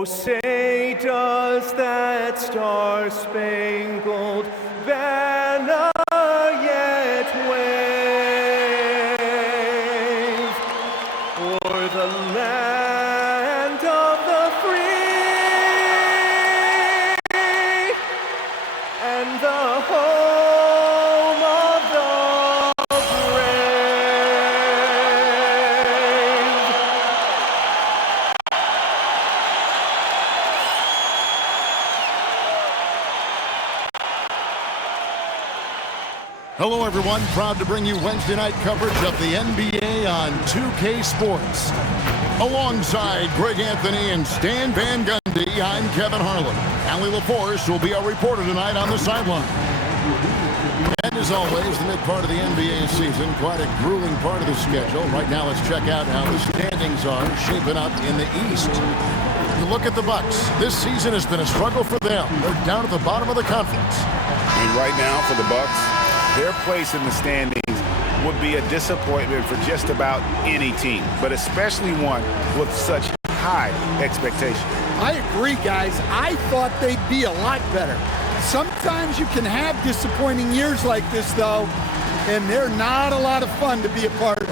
Oh, say does that star-spangled banner yet wave o'er the land of the free and the home of the Hello, everyone. Proud to bring you Wednesday night coverage of the NBA on 2K Sports. Alongside Greg Anthony and Stan Van Gundy, I'm Kevin Harlan. Allie LaForce will be our reporter tonight on the sideline. And as always, the mid part of the NBA season, quite a grueling part of the schedule. Right now, let's check out how the standings are shaping up in the East. You look at the Bucks. This season has been a struggle for them. They're down at the bottom of the conference. And right now for the Bucks, their place in the standings would be a disappointment for just about any team, but especially one with such high expectations. I agree, guys. I thought they'd be a lot better. Sometimes you can have disappointing years like this, though, and they're not a lot of fun to be a part of.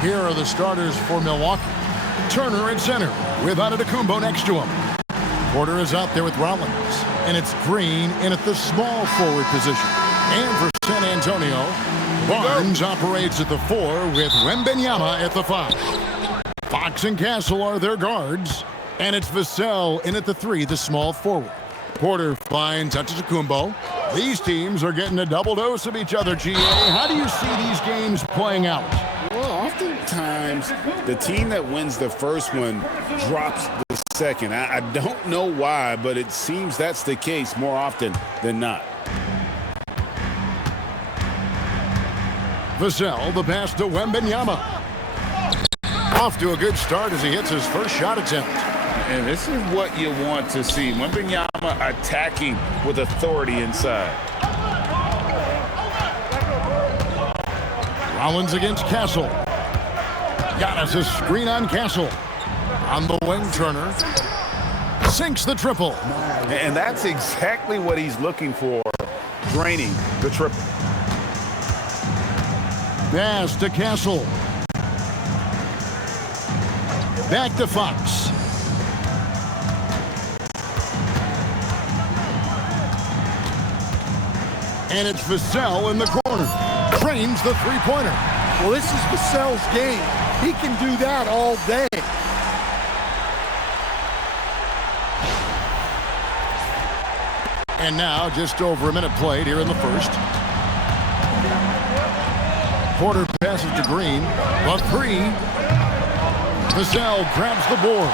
Here are the starters for Milwaukee. Turner at center with Antetokounmpo next to him. Porter is out there with Rollins, and it's Green in at the small forward position. And for San Antonio, Barnes operates at the 4 with Wembanyama at the 5. Fox and Castle are their guards, and it's Vassell in at the 3, the small forward. Porter finds Antetokounmpo. These teams are getting a double dose of each other, GA. How do you see these games playing out? Well, oftentimes the team that wins the first one drops the second. I don't know why, but it seems that's the case more often than not. Vassell, the pass to Wembanyama. Off to a good start as he hits his first shot attempt. And this is what you want to see. Wembanyama attacking with authority inside. Rollins against Castle. Giannis a screen on Castle. On the wing, Turner sinks the triple. And that's exactly what he's looking for, draining the triple. Pass to Castle. Back to Fox. And it's Vassell in the corner. Trains the three-pointer. Well, this is Vassell's game. He can do that all day. And now, just over a minute played here in the first. Porter passes to Green. The 3. Vassell grabs the board.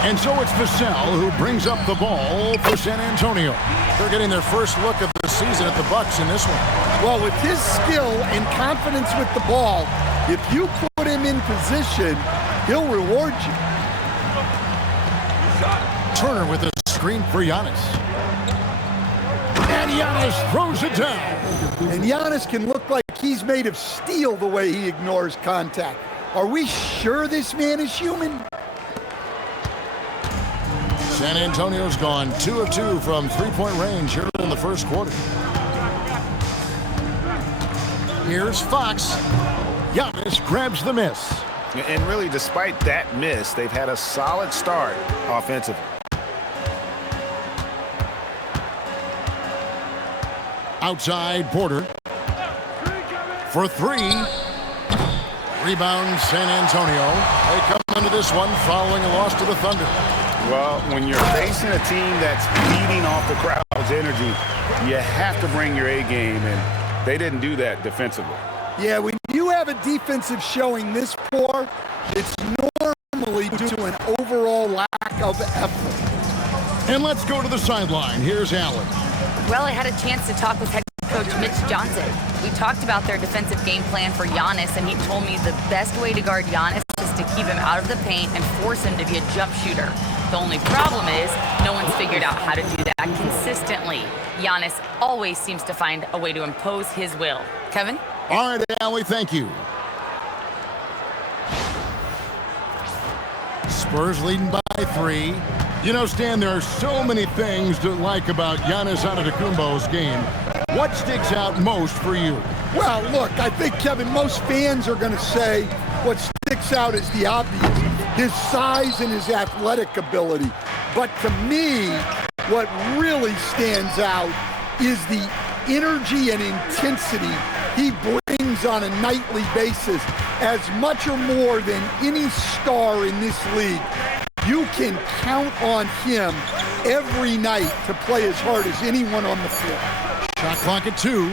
And so it's Vassell who brings up the ball for San Antonio. They're getting their first look of the season at the Bucks in this one. Well, with his skill and confidence with the ball, if you put him in position, he'll reward you. Turner with a screen for Giannis. And Giannis throws it down. And Giannis can look like he's made of steel the way he ignores contact. Are we sure this man is human? San Antonio's gone 2 of 2 from three-point range here in the first quarter. Here's Fox. Giannis grabs the miss. And really, despite that miss, they've had a solid start offensively. Outside, Porter. For 3. Rebound, San Antonio. They come into this one following a loss to the Thunder. Well, when you're facing a team that's feeding off the crowd's energy, you have to bring your A game, and they didn't do that defensively. Yeah, when you have a defensive showing this poor, it's normally due to an overall lack of effort. And let's go to the sideline. Here's Allen. Well, I had a chance to talk with head coach Mitch Johnson. We talked about their defensive game plan for Giannis, and he told me the best way to guard Giannis is to keep him out of the paint and force him to be a jump shooter. The only problem is no one's figured out how to do that consistently. Giannis always seems to find a way to impose his will. Kevin? All right, Allie, thank you. Spurs leading by 3. You know, Stan, there are so many things to like about Giannis Antetokounmpo's game. What sticks out most for you? Well, look, I think, Kevin, most fans are going to say what sticks out is the obvious, his size and his athletic ability. But to me, what really stands out is the energy and intensity he brings on a nightly basis, as much or more than any star in this league. You can count on him every night to play as hard as anyone on the floor. Shot clock at 2.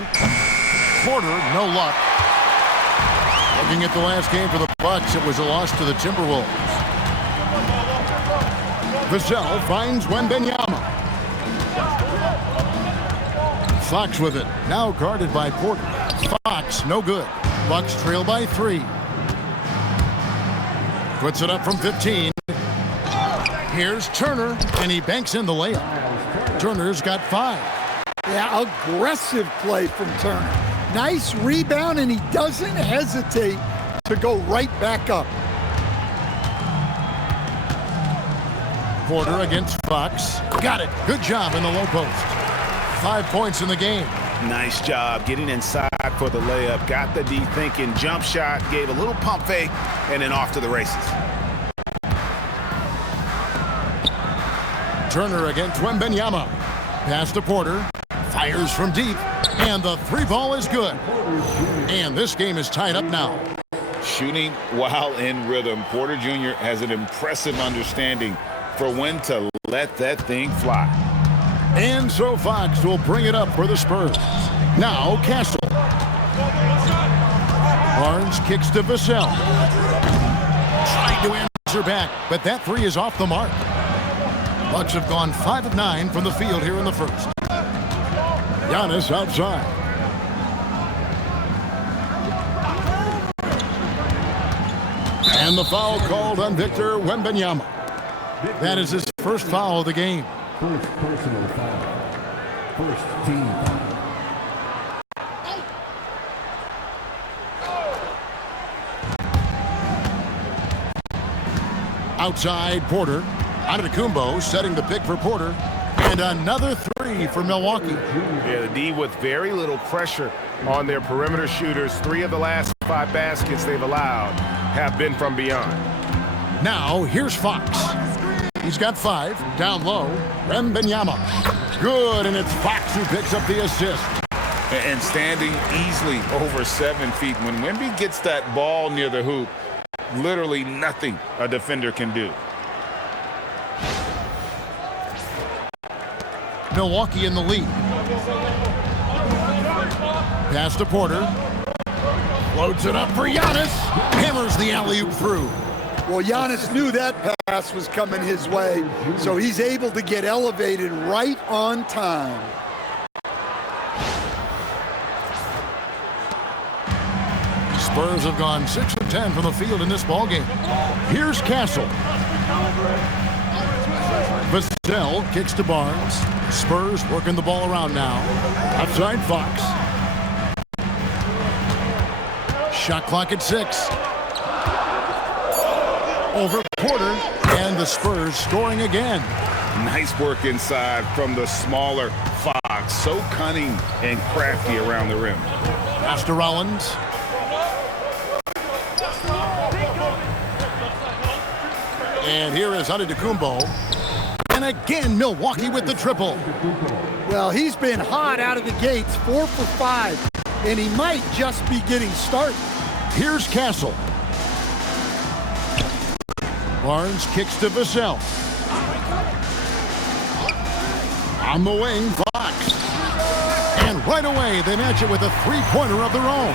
Porter, no luck. Looking at the last game for the Bucks, it was a loss to the Timberwolves. Vassell finds Wembanyama. Fox with it, now guarded by Porter. Fox, no good. Bucks trail by 3. Puts it up from 15. Here's Turner, and he banks in the layup. Turner's got 5. Yeah, aggressive play from Turner. Nice rebound, and he doesn't hesitate to go right back up. Porter against Fox. Got it. Good job in the low post. 5 points in the game. Nice job getting inside for the layup. Got the D thinking. Jump shot. Gave a little pump fake. And then off to the races. Turner against Wembanyama. Pass to Porter. Fires from deep. And the 3 ball is good. And this game is tied up now. Shooting while in rhythm. Porter Jr. has an impressive understanding for when to let that thing fly. And so Fox will bring it up for the Spurs. Now Castle. Barnes kicks to Vassell. Trying to answer back, but that 3 is off the mark. Bucks have gone 5 of 9 from the field here in the first. Giannis outside. And the foul called on Victor Wembanyama. That is his first foul of the game. First personal foul. First team foul. Outside Porter. Antetokounmpo setting the pick for Porter. And another 3 for Milwaukee. Yeah, the D with very little pressure on their perimeter shooters. 3 of the last 5 baskets they've allowed have been from beyond. Now here's Fox. He's got 5. Down low. Wembanyama. Good, and it's Fox who picks up the assist. And standing easily over 7 feet. When Wemby gets that ball near the hoop, literally nothing a defender can do. Milwaukee in the lead. Pass to Porter. Loads it up for Giannis. Hammers the alley-oop through. Well, Giannis knew that pass was coming his way, so he's able to get elevated right on time. Spurs have gone 6 of 10 from the field in this ballgame. Here's Castle. Vassell kicks to Barnes. Spurs working the ball around now. Outside Fox. Shot clock at 6. Over Porter, and the Spurs scoring again. Nice work inside from the smaller Fox. So cunning and crafty around the rim. Pass to Rollins. And here is Antetokounmpo. And again, Milwaukee with the triple. Well, he's been hot out of the gates, 4 for 5, and he might just be getting started. Here's Castle. Barnes kicks to Vassell. On the wing, Fox. And right away, they match it with a 3-pointer of their own.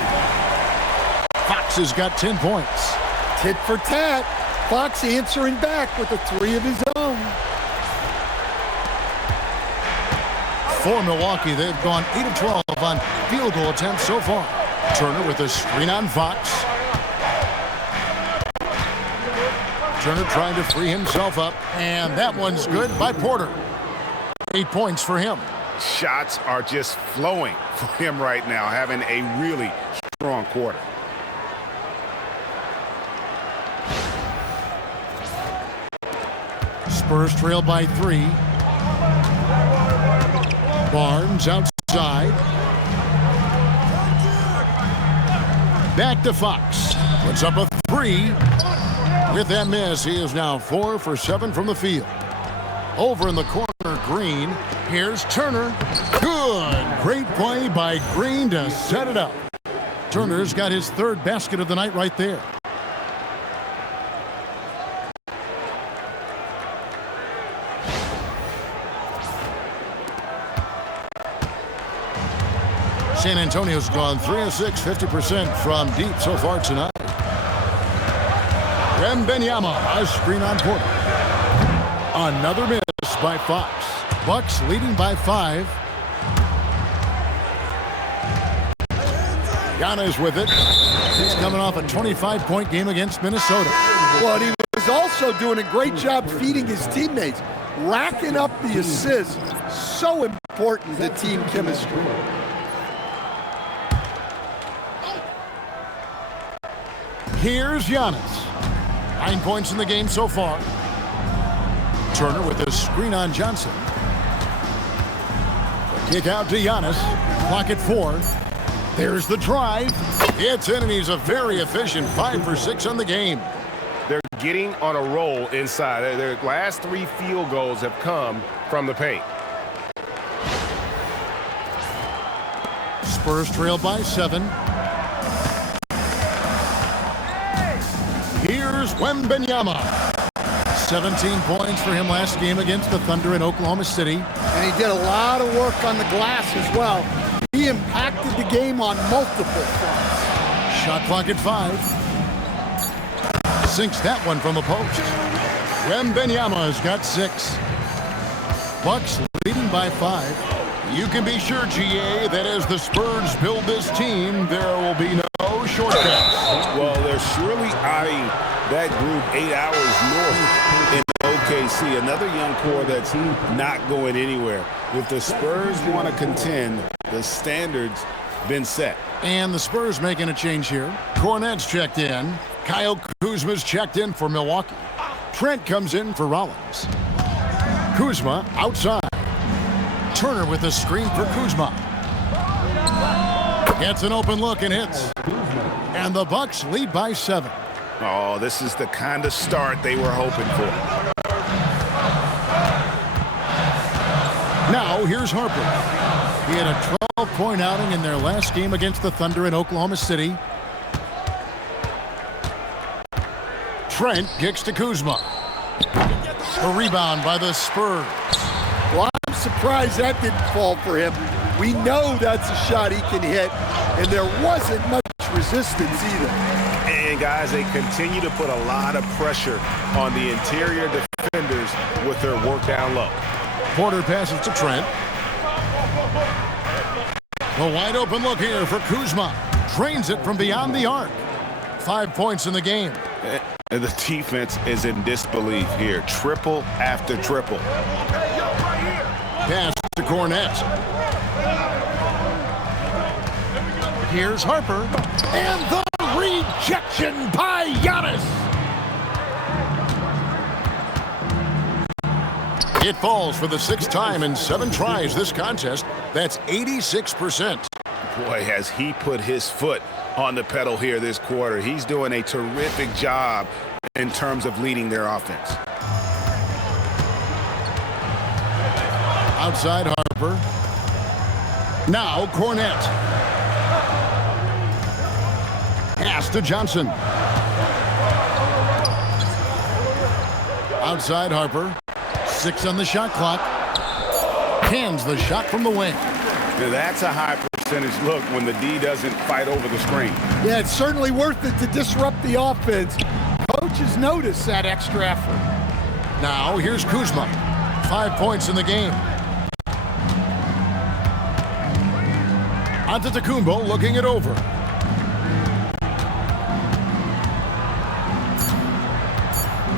Fox has got 10 points. Tit for tat. Fox answering back with a 3 of his own. For Milwaukee, they've gone 8 of 12 on field goal attempts so far. Turner with a screen on Fox. Turner trying to free himself up, and that one's good by Porter. 8 points for him. Shots are just flowing for him right now, having a really strong quarter. Spurs trail by 3. Barnes outside. Back to Fox. Puts up a 3. With that miss, he is now 4 for 7 from the field. Over in the corner, Green. Here's Turner. Good. Great play by Green to set it up. Turner's got his 3rd basket of the night right there. San Antonio's gone 3 of 6, 50% from deep so far tonight. Wembanyama, a screen on Porter. Another miss by Fox. Bucks leading by 5. Giannis with it. He's coming off a 25-point game against Minnesota. Well, and he was also doing a great job feeding his teammates, racking up the assists. So important to team chemistry. Here's Giannis. 9 points in the game so far. Turner with a screen on Johnson. The kick out to Giannis. Clock at 4. There's the drive. It's in, and he's a very efficient 5 for 6 on the game. They're getting on a roll inside. Their last 3 field goals have come from the paint. Spurs trail by 7. Here's Wembanyama. 17 points for him last game against the Thunder in Oklahoma City. And he did a lot of work on the glass as well. He impacted the game on multiple fronts. Shot clock at 5. Sinks that one from the post. Wembanyama's got 6. Bucks leading by 5. You can be sure, GA, that as the Spurs build this team, there will be no shortcuts. Well, they're surely eyeing that group 8 hours north in OKC. Another young core that's not going anywhere. If the Spurs want to contend, the standard's been set. And the Spurs making a change here. Cornette's checked in. Kyle Kuzma's checked in for Milwaukee. Trent comes in for Rollins. Kuzma outside. Turner with a screen for Kuzma. Gets an open look and hits. And the Bucks lead by 7. Oh, this is the kind of start they were hoping for. Now here's Harper. He had a 12-point outing in their last game against the Thunder in Oklahoma City. Trent kicks to Kuzma. A rebound by the Spurs. Well, I'm surprised that didn't fall for him. We know that's a shot he can hit, and there wasn't much resistance either. And guys, they continue to put a lot of pressure on the interior defenders with their work down low. Porter passes to Trent. A wide open look here for Kuzma. Drains it from beyond the arc. 5 points in the game. And the defense is in disbelief here. Triple after triple. Pass to Cornette. Here's Harper. And the rejection by Giannis. It falls for the 6th time in 7 tries this contest. That's 86%. Boy, has he put his foot on the pedal here this quarter. He's doing a terrific job in terms of leading their offense. Outside Harper. Now Cornette. Pass to Johnson. Outside Harper. 6 on the shot clock. Hands the shot from the wing. That's a high percentage look when the D doesn't fight over the screen. Yeah, it's certainly worth it to disrupt the offense. Coaches notice that extra effort. Now here's Kuzma. 5 points in the game. Antetokounmpo looking it over.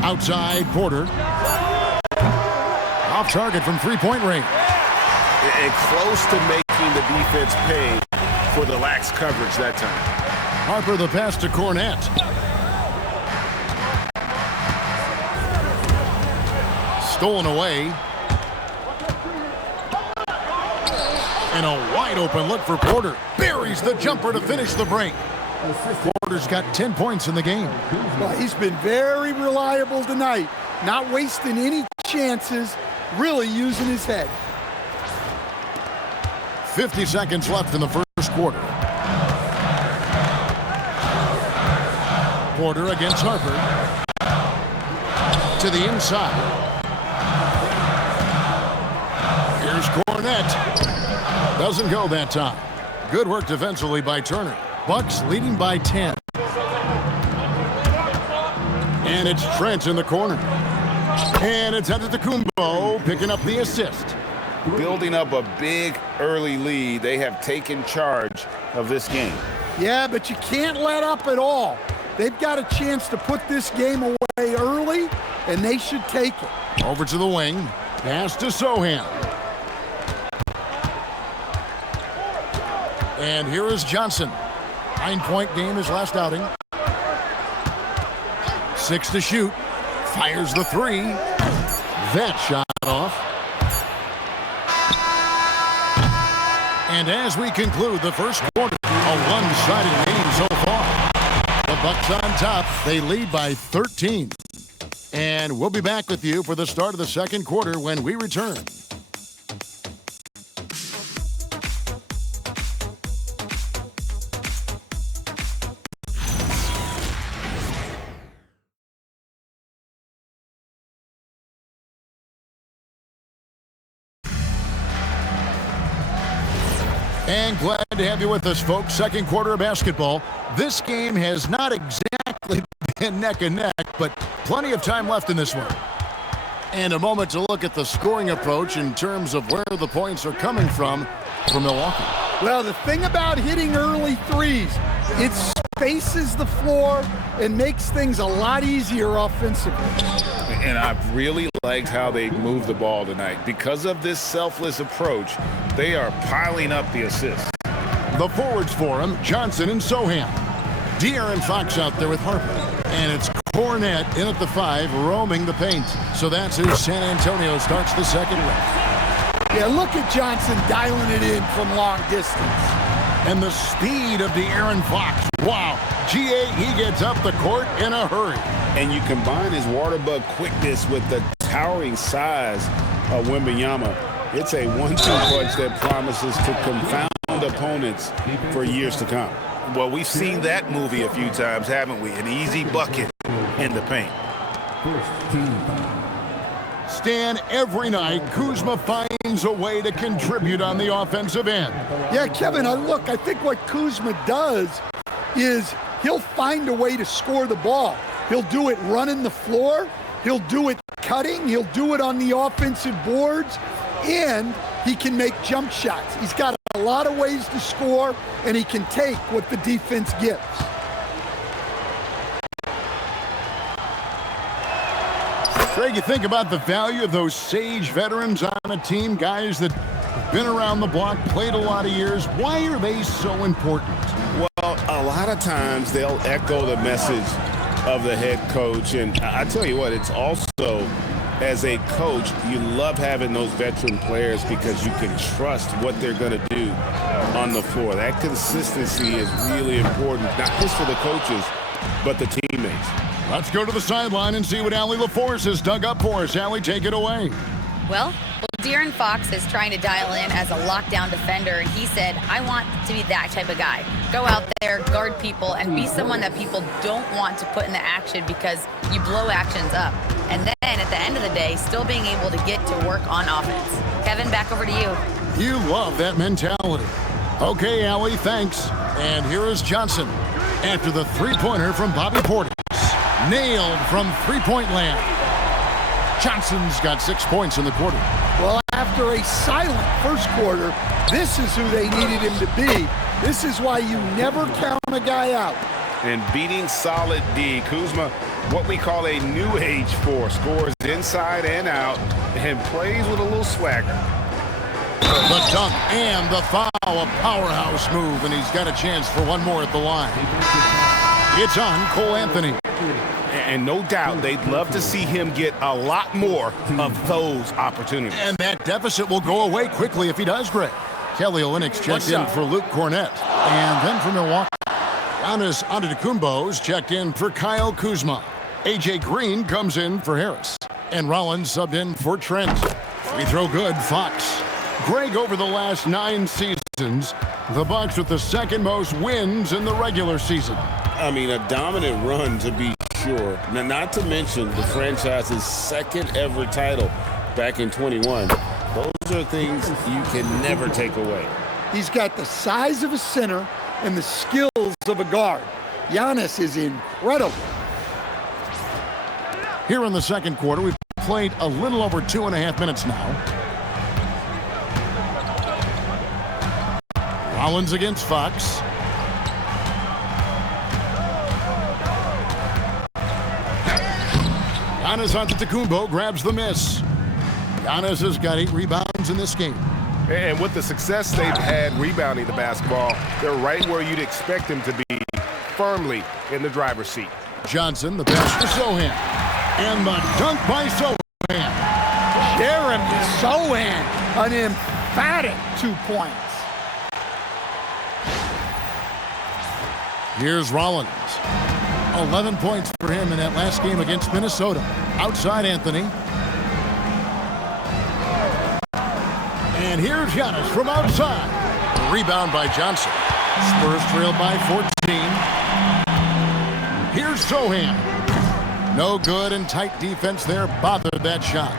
Outside Porter. Off target from 3-point range. And close to making the defense pay for the lax coverage that time. Harper the pass to Cornette. stolen away. And a wide open look for Porter. Buries the jumper to finish the break. Porter's got 10 points in the game. Well, he's been very reliable tonight. Not wasting any chances, really using his head. 50 seconds left in the first quarter. Porter against Harper. To the inside. Here's Cornette. Doesn't go that time. Good work defensively by Turner. Bucks leading by 10. And it's Trent in the corner. And it's Antetokounmpo picking up the assist. Building up a big early lead. They have taken charge of this game. Yeah, but you can't let up at all. They've got a chance to put this game away early, and they should take it. Over to the wing. Pass to Sohan. And here is Johnson. 9-point game his last outing. 6 to shoot. Fires the 3. That shot off. And as we conclude the first quarter, a one-sided game so far. The Bucks on top. They lead by 13. And we'll be back with you for the start of the second quarter when we return. And glad to have you with us, folks. Second quarter of basketball. This game has not exactly been neck and neck, but plenty of time left in this one. And a moment to look at the scoring approach in terms of where the points are coming from for Milwaukee. Well, the thing about hitting early threes, it spaces the floor and makes things a lot easier offensively. And I've really liked how they moved the ball tonight. Because of this selfless approach, they are piling up the assists. The forwards for him, Johnson and Sohan. De'Aaron Fox out there with Harper. And it's Cornette in at the 5, roaming the paint. So that's who San Antonio starts the second with. Yeah, look at Johnson dialing it in from long distance. And the speed of De'Aaron Fox. Wow. G.A., he gets up the court in a hurry. And you combine his water bug quickness with the towering size of Wembanyama. It's a 1-2 punch that promises to confound opponents for years to come. Well, we've seen that movie a few times, haven't we? An easy bucket in the paint. Stan, every night, Kuzma finds a way to contribute on the offensive end. Yeah, Kevin, I think what Kuzma does is he'll find a way to score the ball. He'll do it running the floor. He'll do it cutting. He'll do it on the offensive boards. And he can make jump shots. He's got a lot of ways to score, and he can take what the defense gives. Craig, you think about the value of those sage veterans on a team, guys that have been around the block, played a lot of years. Why are they so important? Well, a lot of times they'll echo the message of the head coach. And I tell you what, it's also, as a coach, you love having those veteran players because you can trust what they're going to do on the floor. That consistency is really important, not just for the coaches, but the teammates. Let's go to the sideline and see what Allie LaForce has dug up for us. Allie, take it away. Well, De'Aaron Fox is trying to dial in as a lockdown defender, and he said, I want to be that type of guy. Go out there, guard people, and be someone that people don't want to put in the action because you blow actions up. And then at the end of the day, still being able to get to work on offense. Kevin, back over to you. You love that mentality. Okay, Allie, thanks. And here is Johnson after the three-pointer from Bobby Portis. Nailed from three-point land. Johnson's got 6 points in the quarter. Well, after a silent first quarter, this is who they needed him to be. This is why you never count a guy out. And beating solid D, Kuzma, what we call a new age force, scores inside and out and plays with a little swagger. The dunk and the foul, a powerhouse move, and he's got a chance for one more at the line. It's on Cole Anthony. And no doubt they'd love to see him get a lot more of those opportunities. And that deficit will go away quickly if he does, Greg. Kelly Olynyk's checked in for Luke Cornett. And then for Milwaukee, Giannis Antetokounmpo's checked in for Kyle Kuzma. A.J. Green comes in for Harris. And Rollins subbed in for Trent. Free throw good, Fox. Greg, over the last 9 seasons, the Bucks with the second most wins in the regular season. I mean, a dominant run to be sure. Now, not to mention the franchise's second ever title back in 21. Those are things you can never take away. He's got the size of a center and the skills of a guard. Giannis is incredible. Here in the second quarter, we've played a little over 2.5 minutes now. Rollins against Fox. Giannis Antetokounmpo grabs the miss. Giannis has got 8 rebounds in this game. And with the success they've had rebounding the basketball, they're right where you'd expect them to be, firmly in the driver's seat. Johnson, the pass to Sohan. And the dunk by Sohan. Jeremy Sohan, an emphatic 2 points. Here's Rollins. 11 points for him in that last game against Minnesota. Outside Anthony. And here's Giannis from outside. Rebound by Johnson. Spurs trailed by 14. Here's Sohan. No good, and tight defense there bothered that shot.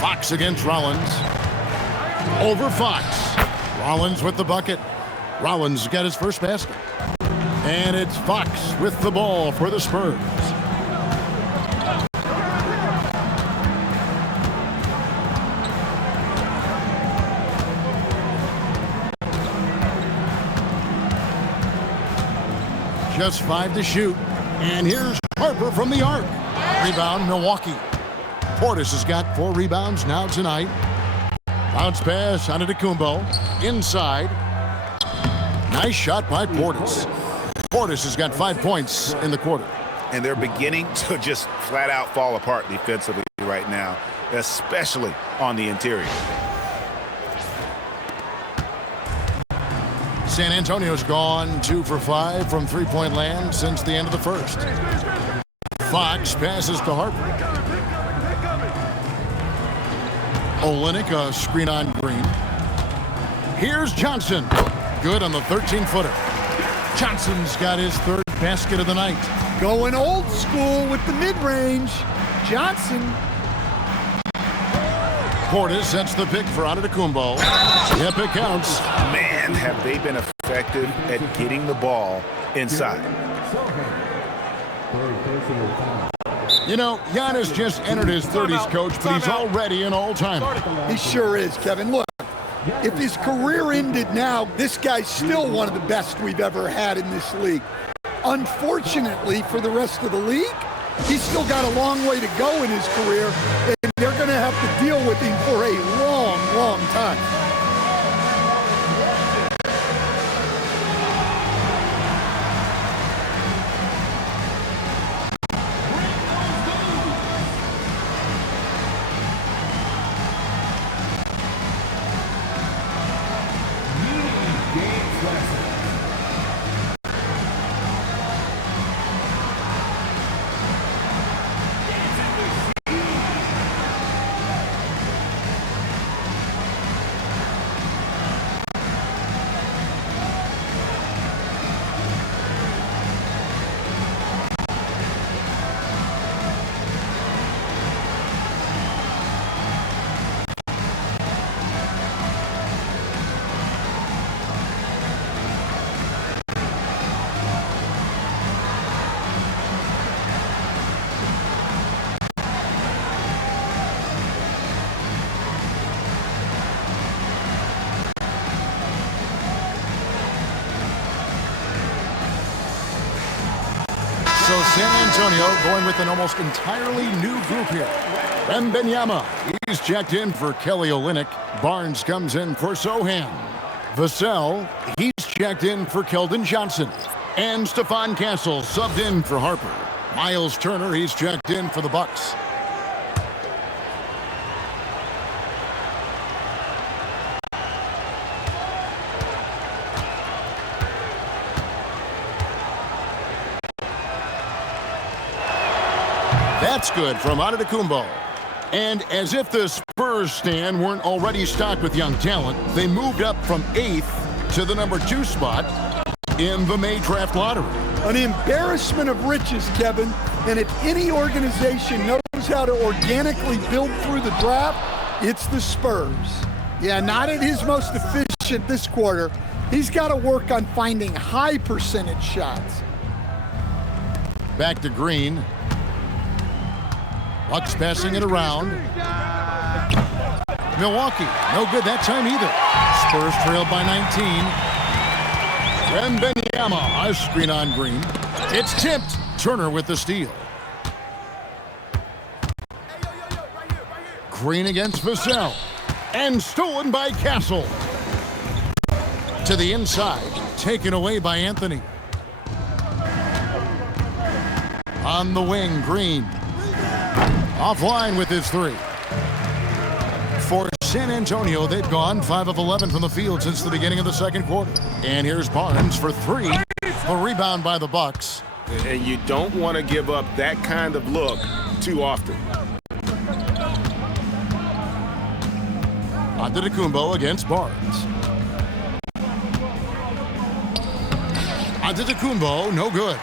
Fox against Rollins. Over Fox. Rollins with the bucket. Rollins got his first basket. And it's Fox with the ball for the Spurs. Just 5 to shoot. And here's Harper from the arc. Rebound, Milwaukee. Portis has got 4 rebounds now tonight. Bounce pass, Antetokounmpo. Inside. Nice shot by Portis. Portis has got 5 points in the quarter. And they're beginning to just flat out fall apart defensively right now, especially on the interior. San Antonio's gone 2 for 5 from three-point land since the end of the first. Fox passes to Harper. Olynyk, a screen on Green. Here's Johnson. Good on the 13-footer. Johnson's got his 3rd basket of the night. Going old school with the mid-range. Johnson. Portis sets the pick for Antetokounmpo. Yep, it counts. Man, have they been effective at getting the ball inside. You know, Giannis just entered his 30s, Coach, but he's already an all-timer. He sure is, Kevin. Look, if his career ended now, this guy's still one of the best we've ever had in this league. Unfortunately for the rest of the league, he's still got a long way to go in his career, and they're going to have to deal with him for a long, long time. So San Antonio going with an almost entirely new group here. Wembanyama, he's checked in for Kelly Olynyk. Barnes comes in for Sohan. Vassell, he's checked in for Keldon Johnson. And Stephon Castle subbed in for Harper. Miles Turner, he's checked in for the Bucks. That's good from Antetokounmpo. And as if the Spurs stand weren't already stocked with young talent, they moved up from 8th to the number 2 spot in the May draft lottery. An embarrassment of riches, Kevin. And if any organization knows how to organically build through the draft, it's the Spurs. Yeah, not at his most efficient this quarter. He's got to work on finding high percentage shots. Back to Green. Bucks passing it around. Milwaukee, no good that time either. Spurs trailed by 19. Wembanyama, a screen on Green. It's tipped. Turner with the steal. Green against Vassell. And stolen by Castle. To the inside, taken away by Anthony. On the wing, Green. Offline with his 3. For San Antonio, they've gone 5 of 11 from the field since the beginning of the second quarter. And here's Barnes for 3. A rebound by the Bucks. And you don't want to give up that kind of look too often. Antetokounmpo against Barnes. Antetokounmpo, no good.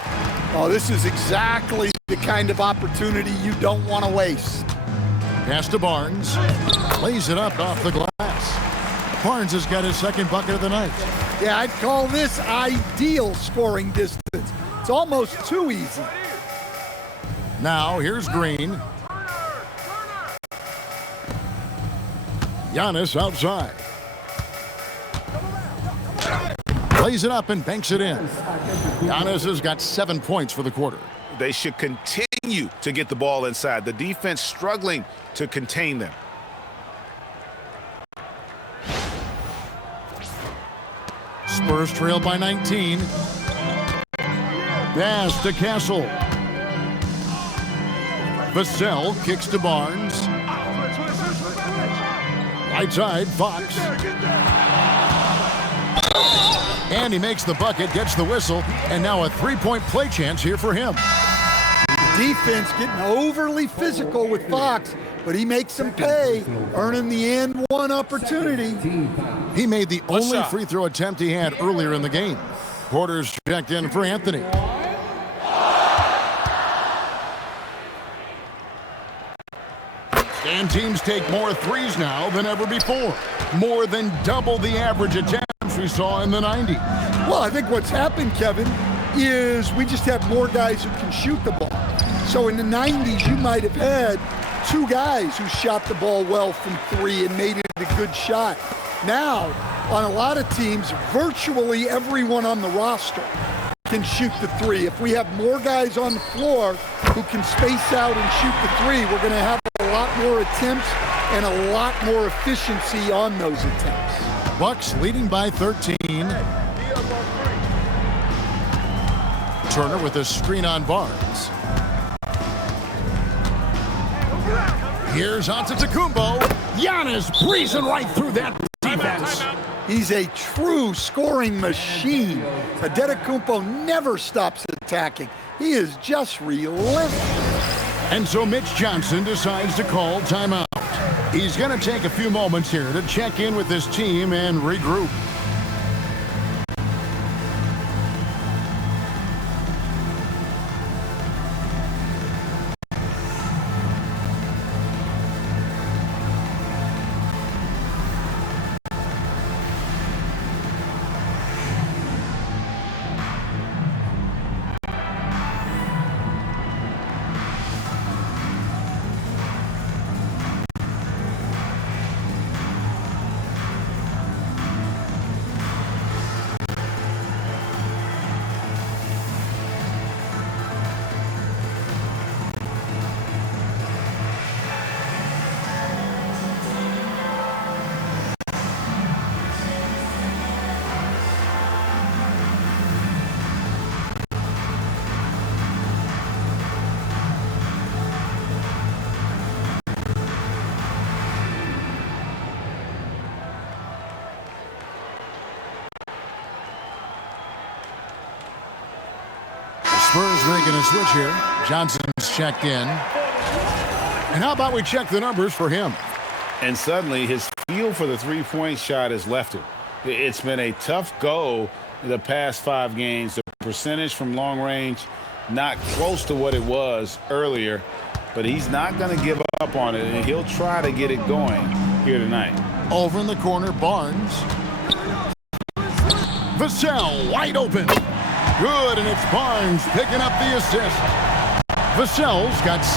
Oh, this is exactly the kind of opportunity you don't want to waste. Pass to Barnes. Lays it up off the glass. Barnes has got his second bucket of the night. Yeah, I'd call this ideal scoring distance. It's almost too easy. Now, here's Green. Giannis outside. Plays it up and banks it in. Giannis has got 7 points for the quarter. They should continue to get the ball inside. The defense struggling to contain them. Spurs trail by 19. Pass to Castle. Vassell kicks to Barnes. Right side, Fox. And he makes the bucket, gets the whistle, and now a 3-point play chance here for him. Defense getting overly physical with Fox, but he makes them pay, earning the and one opportunity. He made the only free throw attempt he had earlier in the game. Porter's checked in for Anthony. And teams take more threes now than ever before. More than double the average attempts we saw in the 90s. Well, I think what's happened, Kevin, is we just have more guys who can shoot the ball. So in the 90s, you might have had 2 guys who shot the ball well from 3 and made it a good shot. Now, on a lot of teams, virtually everyone on the roster can shoot the 3. If we have more guys on the floor who can space out and shoot the 3, we're going to have a lot more attempts and a lot more efficiency on those attempts. Bucks leading by 13. Turner with a screen on Barnes. Here's Antetokounmpo. Giannis breezing right through that defense. He's a true scoring machine. Antetokounmpo never stops attacking. He is just relentless. And so Mitch Johnson decides to call timeout. He's going to take a few moments here to check in with his team and regroup. making a switch here. Johnson's checked in. And how about we check the numbers for him? And suddenly his feel for the three-point shot has left him. It's been a tough go the past 5 games. The percentage from long range not close to what it was earlier, but he's not going to give up on it, and he'll try to get it going here tonight. Over in the corner, Barnes. Vassell wide open. Good, and it's Barnes picking up the assist. Vassell's got 6.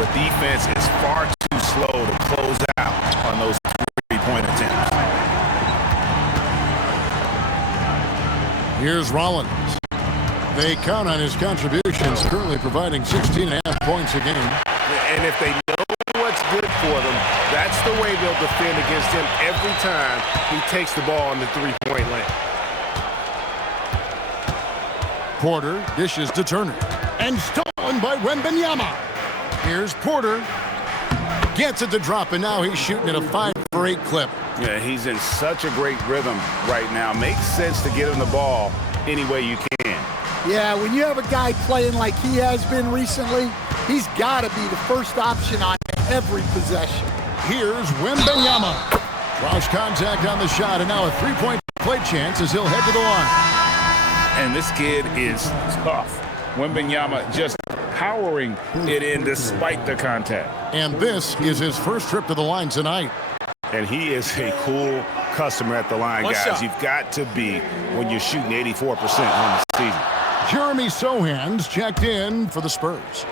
The defense is far too slow to close out on those three-point attempts. Here's Rollins. They count on his contributions, currently providing 16.5 points a game. And if they know what's good for them, that's the way they'll defend against him every time he takes the ball in the three-point lane. Porter dishes to Turner. And stolen by Wembanyama. Here's Porter. Gets it to drop, and now he's shooting at a 5-for-8 clip. Yeah, he's in such a great rhythm right now. Makes sense to get him the ball any way you can. Yeah, when you have a guy playing like he has been recently, he's got to be the first option on every possession. Here's Wembanyama. Draws contact on the shot, and now a 3-point play chance as he'll head to the line. And this kid is tough. Wembanyama just powering it in despite the contact. And this is his first trip to the line tonight. And he is a cool customer at the line, What's guys. up? You've got to be when you're shooting 84% on the season. Jeremy Sohan's checked in for the Spurs.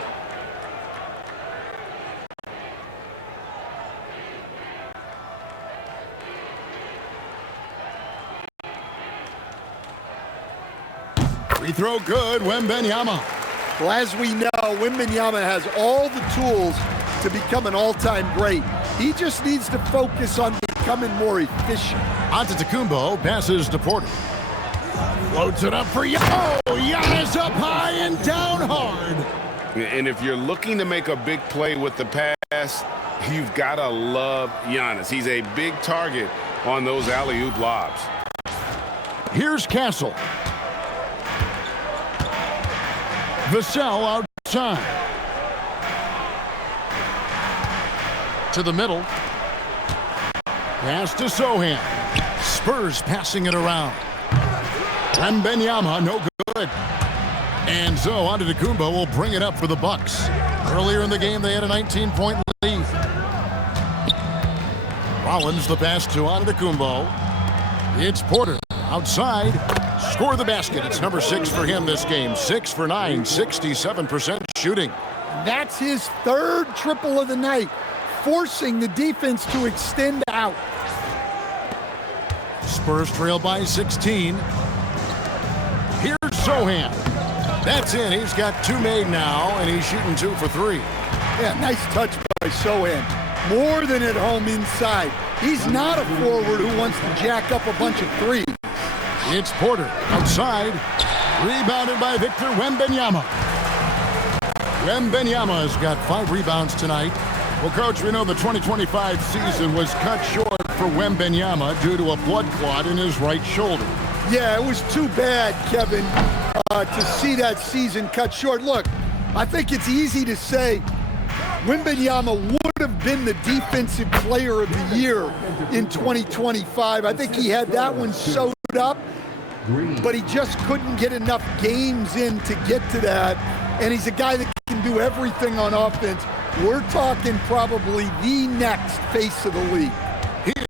Free throw good, Wembanyama. Well, as we know, Wembanyama has all the tools to become an all-time great. He just needs to focus on becoming more efficient. Antetokounmpo passes to Porter. Floats it up for Giannis. Oh, Giannis up high and down hard. And if you're looking to make a big play with the pass, you've got to love Giannis. He's a big target on those alley-oop lobs. Here's Castle. Vassell outside. To the middle. Pass to Sohan. Spurs passing it around. Wembanyama, no good. And so Antetokounmpo will bring it up for the Bucks. Earlier in the game, they had a 19-point lead. Rollins the pass to Antetokounmpo. It's Porter outside. Score the basket. It's number 6 for him this game. 6 for 9, 67% shooting. That's his 3rd triple of the night, forcing the defense to extend out. Spurs trail by 16. Here's Sohan. That's in. He's got 2 made now, and he's shooting 2 for 3. Yeah, nice touch by Sohan. More than at home inside. He's not a forward who wants to jack up a bunch of threes. It's Porter outside. Rebounded by Victor Wembanyama. Wembanyama has got 5 rebounds tonight. Well, Coach, we know the 2025 season was cut short for Wembanyama due to a blood clot in his right shoulder. Yeah, it was too bad, Kevin, to see that season cut short. Look, I think it's easy to say Wembanyama would have been the defensive player of the year in 2025. I think he had that one sewed up, but he just couldn't get enough games in to get to that. And he's a guy that can do everything on offense. We're talking probably the next face of the league.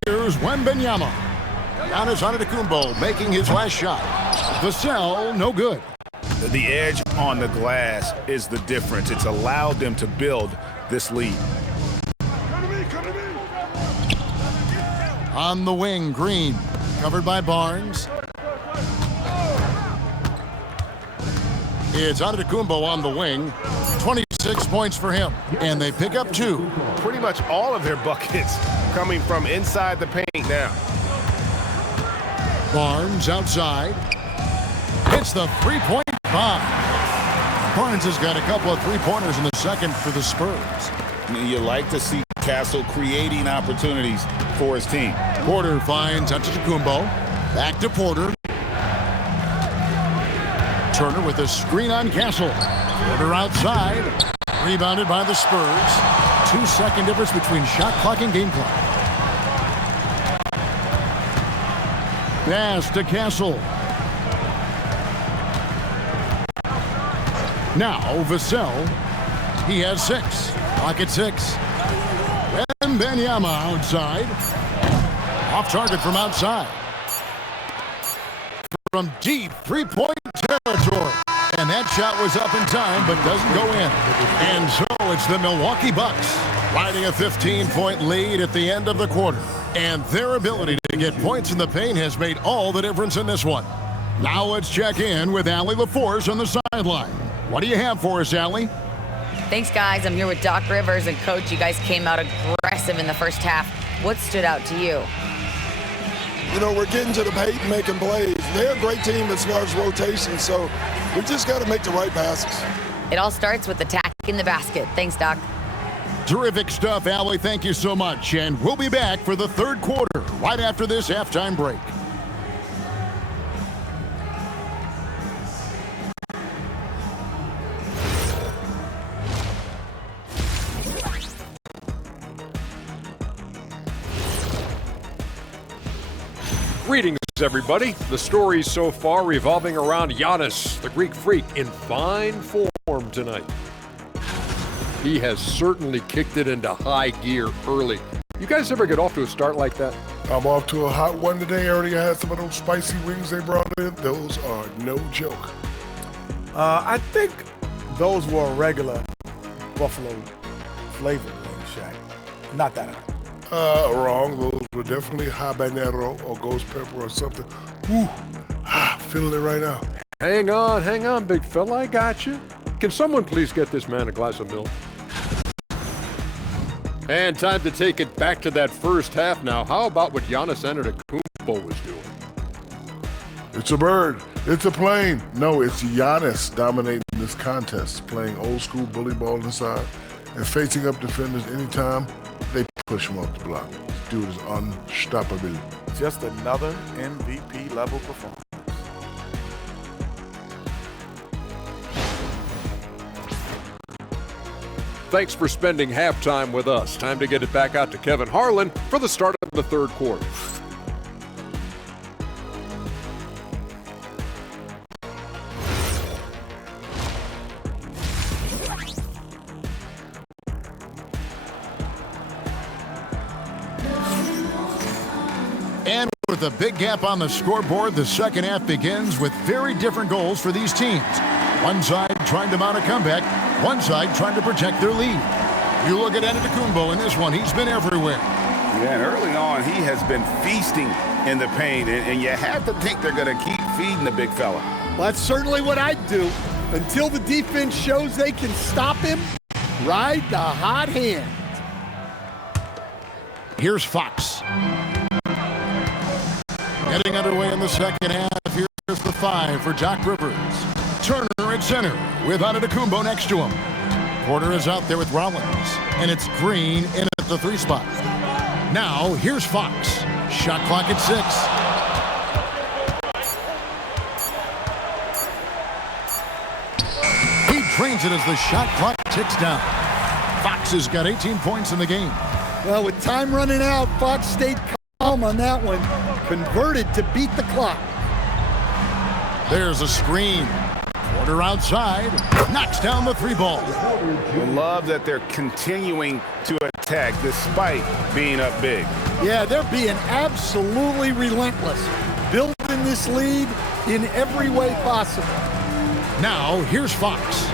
Here's Wembanyama. Giannis Antetokounmpo making his last shot. Vassell, no good. The edge on the glass is the difference. It's allowed them to build this lead. On the wing, Green. Covered by Barnes. It's Antetokounmpo on the wing. 26 points for him. And they pick up 2. Pretty much all of their buckets coming from inside the paint now. Barnes outside. Hits the 3-point bomb. Barnes has got a couple of 3-pointers in the second for the Spurs. You like to see Castle creating opportunities for his team. Porter finds Antetokounmpo. Back to Porter. Turner with a screen on Castle. Quarter outside. Rebounded by the Spurs. 2-second difference between shot clock and game clock. Pass to Castle. Now Vassell. He has 6. Clock at 6. And Benyama outside. Off target from outside. From deep three-point territory. And that shot was up in time, but doesn't go in. And so it's the Milwaukee Bucks riding a 15-point lead at the end of the quarter. And their ability to get points in the paint has made all the difference in this one. Now let's check in with Allie LaForce on the sideline. What do you have for us, Allie? Thanks, guys. I'm here with Doc Rivers, and Coach, you guys came out aggressive in the first half. What stood out to you? You know, we're getting to the paint and making plays. They're a great team as far as rotation, so we just got to make the right passes. It all starts with attacking the basket. Thanks, Doc. Terrific stuff, Allie. Thank you so much. And we'll be back for the third quarter right after this halftime break. Greetings, everybody. The story so far revolving around Giannis, the Greek freak, in fine form tonight. He has certainly kicked it into high gear early. You guys ever get off to a start like that? I'm off to a hot one today. I already had some of those spicy wings they brought in. Those are no joke. I think those were regular Buffalo flavored wings, Shaq. Not that hot. Wrong. Those were definitely habanero or ghost pepper or something. Woo, feeling it right now. Hang on, big fella. I got you. Can someone please get this man a glass of milk? And time to take it back to that first half now. How about what Giannis Antetokounmpo was doing? It's a bird. It's a plane. No, it's Giannis dominating this contest, playing old school bully ball inside and facing up defenders anytime they push him off the block. This dude is unstoppable. Just another MVP level performance. Thanks for spending halftime with us. Time to get it back out to Kevin Harlan for the start of the third quarter. And with a big gap on the scoreboard, the second half begins with very different goals for these teams. One side trying to mount a comeback, one side trying to protect their lead. You look at Antetokounmpo in this one, he's been everywhere. Yeah, and early on, he has been feasting in the paint, and you have to think they're going to keep feeding the big fella. Well, that's certainly what I'd do. Until the defense shows they can stop him, ride the hot hand. Here's Fox. Getting underway in the second half. Here's the 5 for Doc Rivers. Turner at center with Antetokounmpo next to him. Porter is out there with Rollins. And it's Green in at the 3 spot. Now, here's Fox. Shot clock at 6. He drains it as the shot clock ticks down. Fox has got 18 points in the game. Well, with time running out, Fox stayed calm on that one. Converted to beat the clock. There's a screen. Porter outside. Knocks down the 3 ball. I love that they're continuing to attack despite being up big. Yeah, they're being absolutely relentless. Building this lead in every way possible. Now, here's Fox.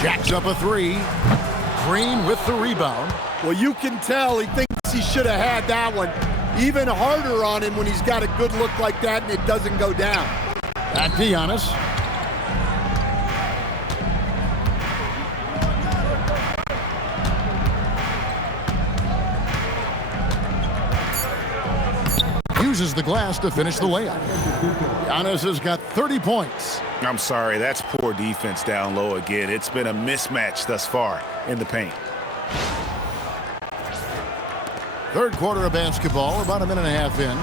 Jacks up a 3. Green with the rebound. Well, you can tell he thinks he should have had that one. Even harder on him when he's got a good look like that and it doesn't go down. Back to Giannis. Uses the glass to finish the layup. Giannis has got 30 points. I'm sorry, that's poor defense down low again. It's been a mismatch thus far in the paint. Third quarter of basketball, about a minute and a half in.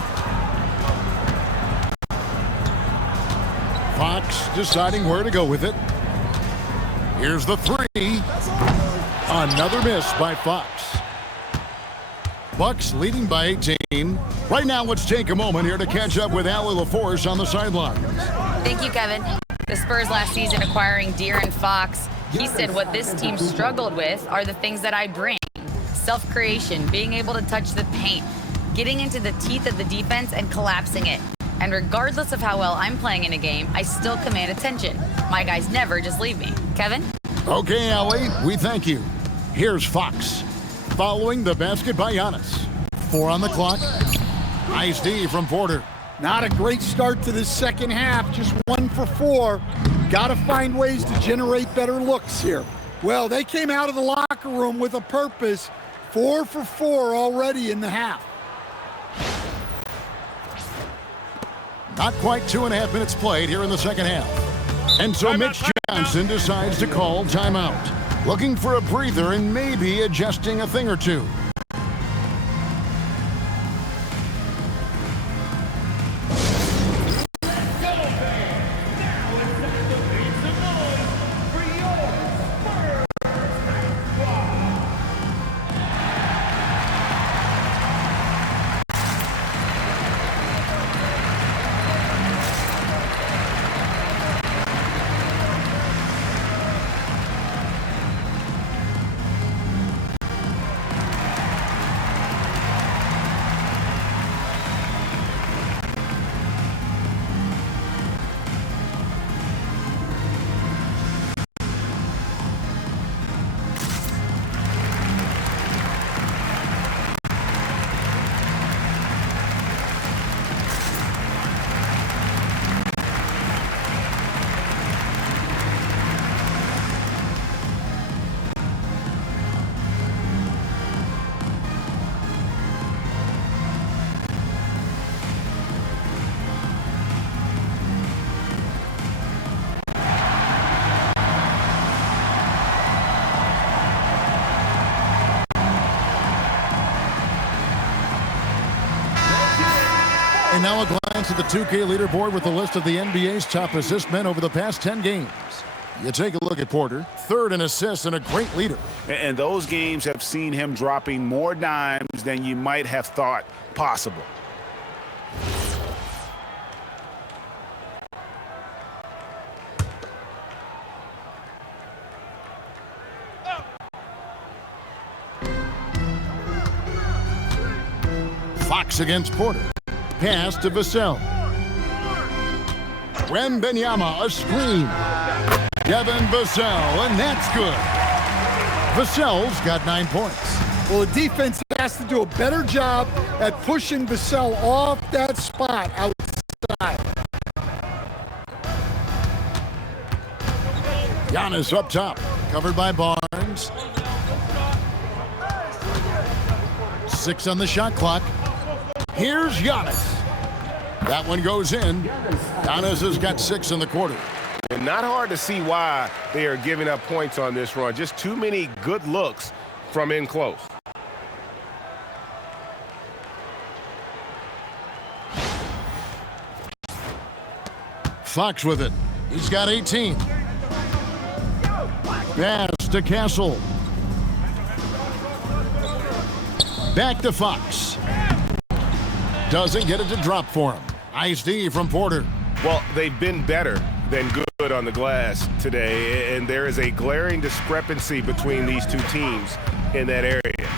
Fox deciding where to go with it. Here's the three. Another miss by Fox. Bucks leading by 18. Right now, let's take a moment here to catch up with Allie LaForce on the sidelines. Thank you, Kevin. The Spurs last season acquiring De'Aaron Fox. He said what this team struggled with are the things that I bring. Self-creation, being able to touch the paint, getting into the teeth of the defense and collapsing it. And regardless of how well I'm playing in a game, I still command attention. My guys never just leave me. Kevin? Okay, Allie, we thank you. Here's Fox. Following the basket by Giannis. 4 on the clock. Nice D from Porter. Not a great start to this second half, just 1 for 4. Got to find ways to generate better looks here. Well, they came out of the locker room with a purpose. 4 for 4 already in the half. Not quite 2.5 minutes played here in the second half. And so Mitch Johnson decides to call timeout. Looking for a breather and maybe adjusting a thing or two. And now a glance at the 2K leaderboard with a list of the NBA's top assist men over the past 10 games. You take a look at Porter, 3rd in assists and a great leader. And those games have seen him dropping more dimes than you might have thought possible. Fox against Porter. Pass to Vassell. Wembanyama, a screen. Devin Vassell, and that's good. Vassell's got 9 points. Well, the defense has to do a better job at pushing Vassell off that spot outside. Giannis up top, covered by Barnes. 6 on the shot clock. Here's Giannis. That one goes in. Giannis has got 6 in the quarter. And not hard to see why they are giving up points on this run. Just too many good looks from in close. Fox with it. He's got 18. Pass to Castle. Back to Fox. Doesn't get it to drop for him. Nice D from Porter. Well, they've been better than good on the glass today, and there is a glaring discrepancy between these two teams in that area.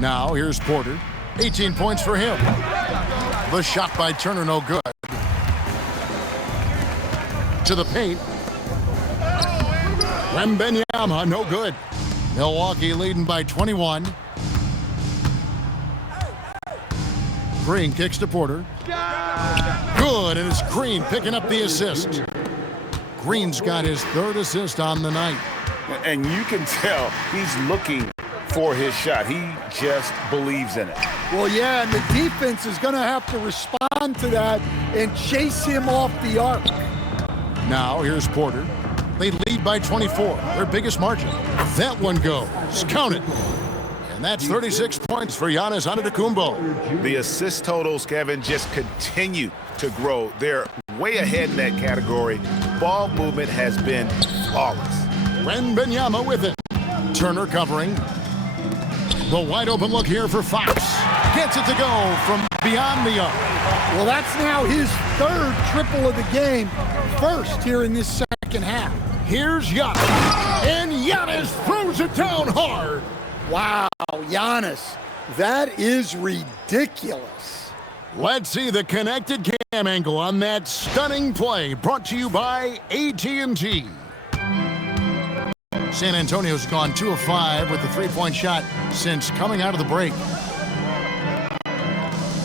Now here's Porter. 18 points for him. The shot by Turner, no good. To the paint. Wembanyama, no good. Milwaukee leading by 21. Green kicks to Porter. Good, and it's Green picking up the assist. Green's got his 3rd assist on the night. And you can tell he's looking for his shot. He just believes in it. Well, yeah, and the defense is going to have to respond to that and chase him off the arc. Now here's Porter. They lead by 24, their biggest margin. That one goes. Count it. And that's 36 points for Giannis Antetokounmpo. The assist totals, Kevin, just continue to grow. They're way ahead in that category. Ball movement has been flawless. Wembanyama with it. Turner covering. The wide open look here for Fox. Gets it to go from beyond the arc. Well, that's now his third triple of the game. First here in this second half. Here's Giannis. And Giannis throws it down hard. Wow, Giannis. That is ridiculous. Let's see the connected cam angle on that stunning play, brought to you by AT&T. San Antonio's gone 2 of 5 with the three-point shot since coming out of the break.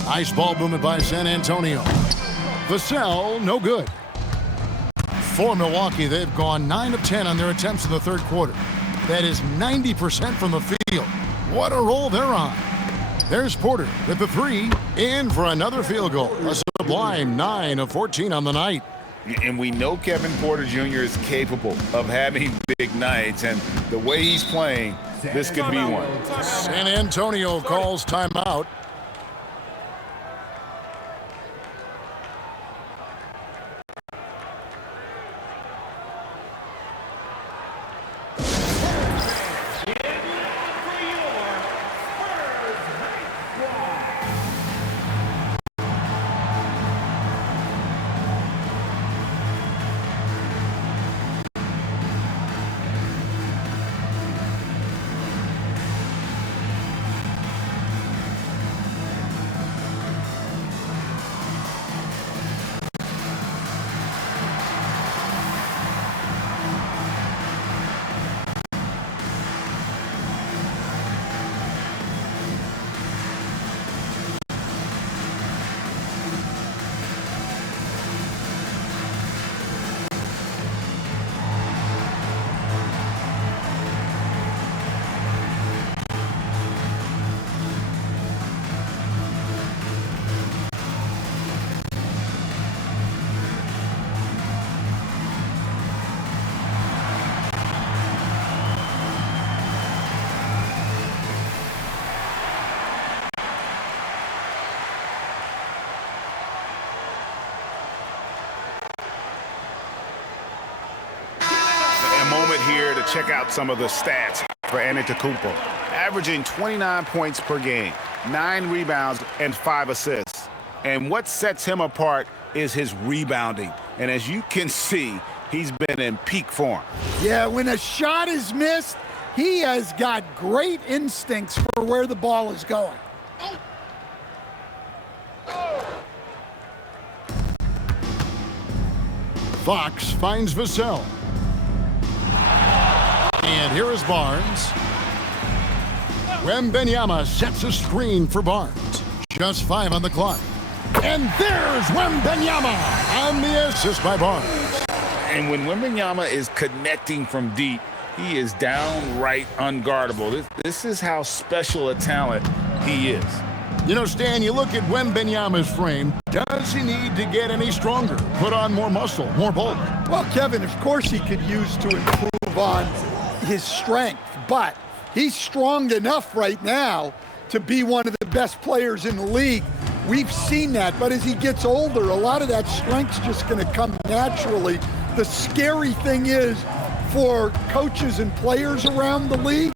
Ice ball movement by San Antonio. Vassell, no good. For Milwaukee, they've gone 9 of 10 on their attempts in the third quarter. That is 90% from the field. What a roll they're on. There's Porter with the 3, in for another field goal. A sublime 9 of 14 on the night. And we know Kevin Porter Jr. is capable of having big nights, and the way he's playing, this could be one. San Antonio calls timeout. Here to check out some of the stats for Antetokounmpo. Averaging 29 points per game, 9 rebounds, and 5 assists. And what sets him apart is his rebounding. And as you can see, he's been in peak form. Yeah, when a shot is missed, he has got great instincts for where the ball is going. Fox finds Vassell. And here is Barnes. Wembanyama sets a screen for Barnes. Just 5 on the clock. And there's Wembanyama on the assist by Barnes. And when Wembanyama is connecting from deep, he is downright unguardable. This is how special a talent he is. You know, Stan, you look at Wembanyama's frame. Does he need to get any stronger? Put on more muscle, more bulk? Well, Kevin, of course he could use to improve on his strength, but he's strong enough right now to be one of the best players in the league. We've seen that, but as he gets older, a lot of that strength's just going to come naturally. The scary thing is for coaches and players around the league,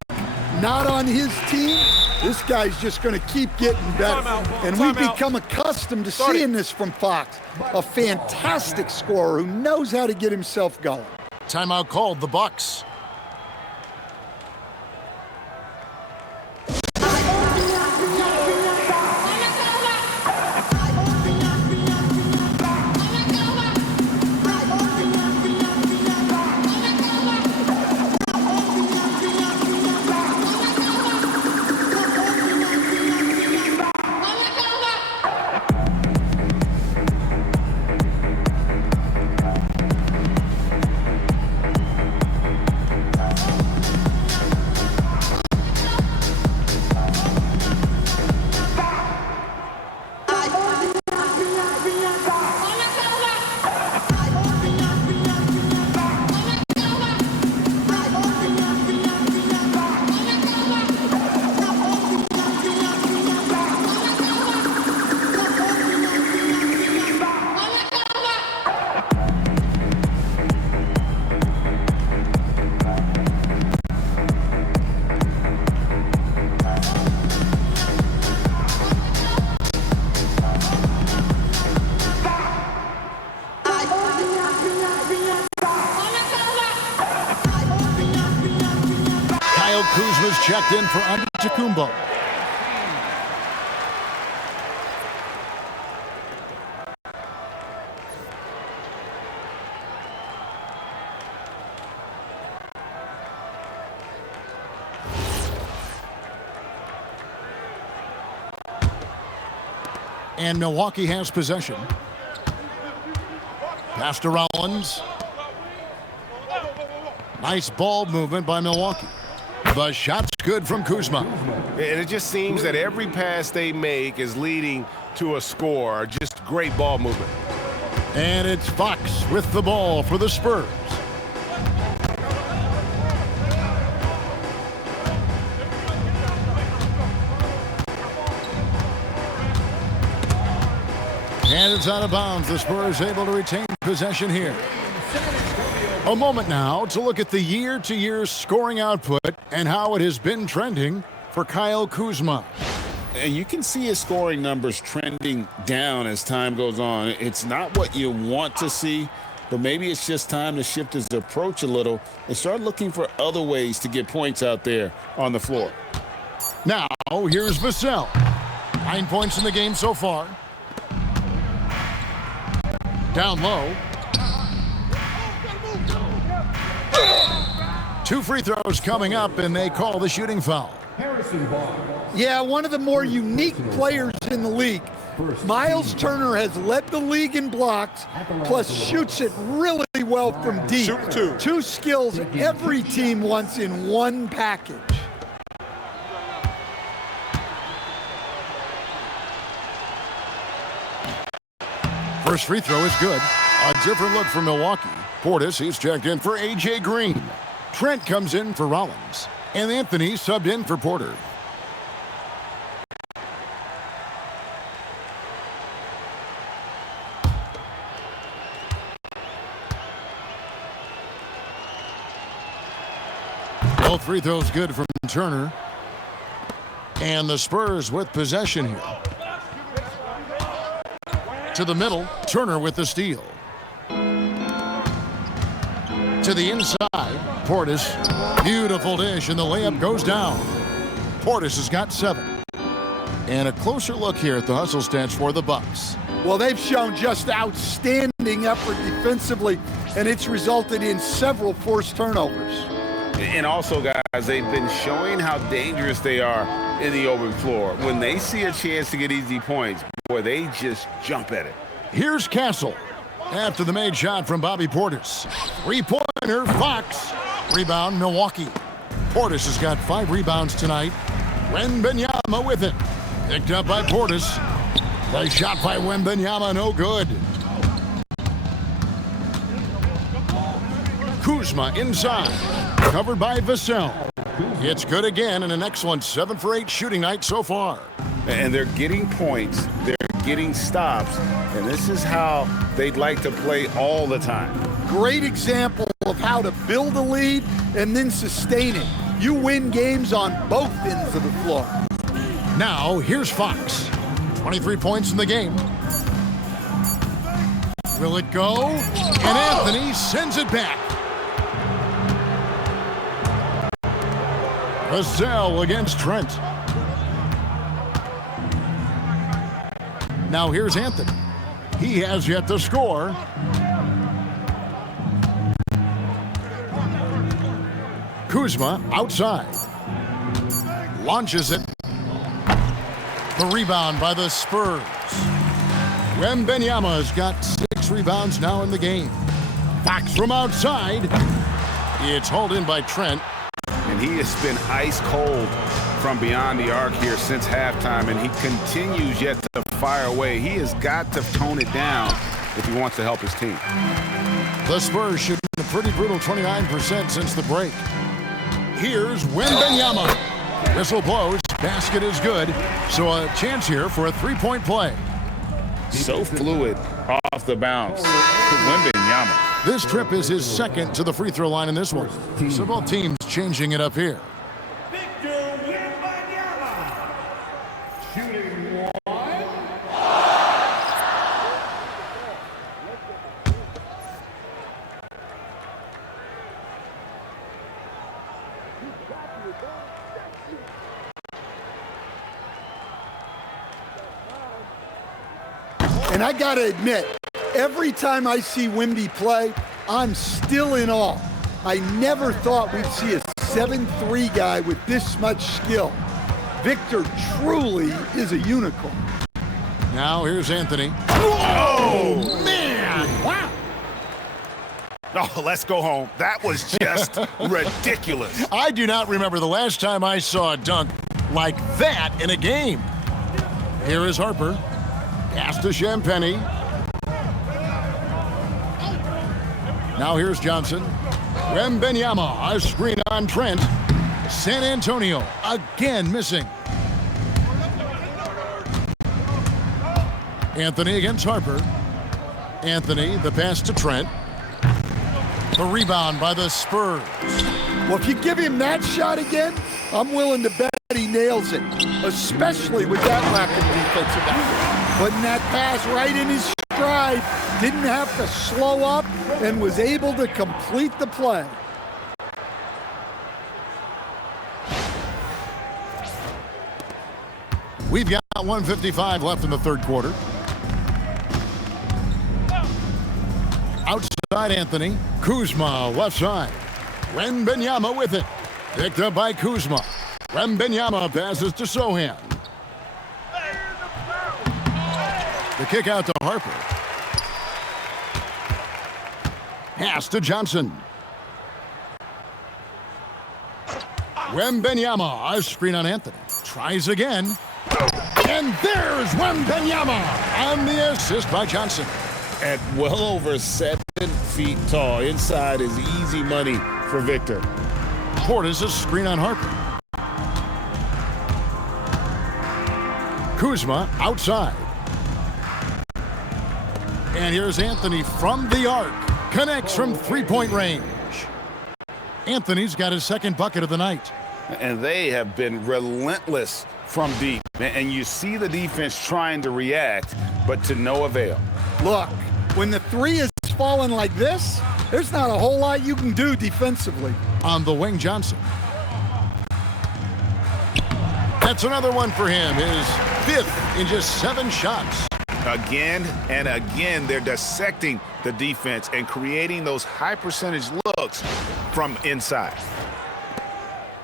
not on his team, this guy's just going to keep getting better. And we've become accustomed to seeing this from Fox, a fantastic scorer who knows how to get himself going. Timeout called, the Bucks. Kuzma's checked in for Antetokounmpo. And Milwaukee has possession. Pass to Rollins. Nice ball movement by Milwaukee. The shot's good from Kuzma. And it just seems that every pass they make is leading to a score. Just great ball movement. And it's Fox with the ball for the Spurs. And it's out of bounds. The Spurs able to retain possession here. A moment now to look at the year-to-year scoring output and how it has been trending for Kyle Kuzma. And you can see his scoring numbers trending down as time goes on. It's not what you want to see, but maybe it's just time to shift his approach a little and start looking for other ways to get points out there on the floor. Now, here's Vassell. 9 points in the game so far. Down low. 2 free throws coming up, and they call the shooting foul. Yeah, one of the more unique players in the league. Miles Turner has led the league in blocks, plus shoots it really well from deep. Two skills every team wants in one package. First free throw is good. A different look for Milwaukee. Portis, he's checked in for A.J. Green. Trent comes in for Rollins. And Anthony subbed in for Porter. Both free throws good from Turner. And the Spurs with possession here. To the middle, Turner with the steal. To the inside, Portis. Beautiful dish, and the layup goes down. Portis has got 7. And a closer look here at the hustle stats for the Bucks. Well, they've shown just outstanding effort defensively, and it's resulted in several forced turnovers. And also, guys, they've been showing how dangerous they are in the open floor. When they see a chance to get easy points, boy, they just jump at it. Here's Castle. After the made shot from Bobby Portis. 3-pointer, Fox. Rebound, Milwaukee. Portis has got 5 rebounds tonight. Wembanyama with it. Picked up by Portis. The shot by Wembanyama, no good. Kuzma inside. Covered by Vassell. It's good again, and an excellent 7 for 8 shooting night so far. And they're getting points. They're getting stops. And this is how they'd like to play all the time. Great example of how to build a lead and then sustain it. You win games on both ends of the floor. Now, here's Fox. 23 points in the game. Will it go? And Anthony sends it back. Vassell against Trent. Now here's Anthony. He has yet to score. Kuzma outside. Launches it. The rebound by the Spurs. Wembanyama has got 6 rebounds now in the game. Fox from outside. It's hauled in by Trent. And he has been ice cold from beyond the arc here since halftime, and he continues yet to fire away. He has got to tone it down if he wants to help his team. The Spurs shooting a pretty brutal 29% since the break. Here's Wembanyama. Whistle blows. Basket is good. So a chance here for a 3-point play. So fluid off the bounce. Wembanyama. This trip is his 2nd to the free throw line in this one. So both teams changing it up here. And I got to admit, every time I see Wemby play, I'm still in awe. I never thought we'd see a 7'3" guy with this much skill. Victor truly is a unicorn. Now here's Anthony. Oh, man! Wow! Oh, let's go home. That was just ridiculous. I do not remember the last time I saw a dunk like that in a game. Here is Harper. Pass to Champagny. Now here's Johnson. Wembanyama, a screen on Trent. San Antonio again missing. Anthony against Harper. Anthony, the pass to Trent. The rebound by the Spurs. Well, if you give him that shot again, I'm willing to bet he nails it, especially with that lack of defensive effort. Putting that pass right in his stride, didn't have to slow up, and was able to complete the play. We've got 1:55 left in the third quarter. Outside Anthony. Kuzma, left side. Wembanyama with it. Picked up by Kuzma. Wembanyama passes to Sohan. The kick out to Harper. Pass to Johnson. Wembanyama, a screen on Anthony. Tries again. And there's Wembanyama on the assist by Johnson. At well over 7 feet tall, inside is easy money for Victor. Portis, a screen on Harper. Kuzma outside. And here's Anthony from the arc. Connects from three-point range. Anthony's got his second bucket of the night. And they have been relentless from deep. And you see the defense trying to react, but to no avail. Look, when the three is falling like this, there's not a whole lot you can do defensively. On the wing, Johnson. That's another one for him. His fifth in just 7 shots. Again and again, they're dissecting the defense and creating those high percentage looks from inside.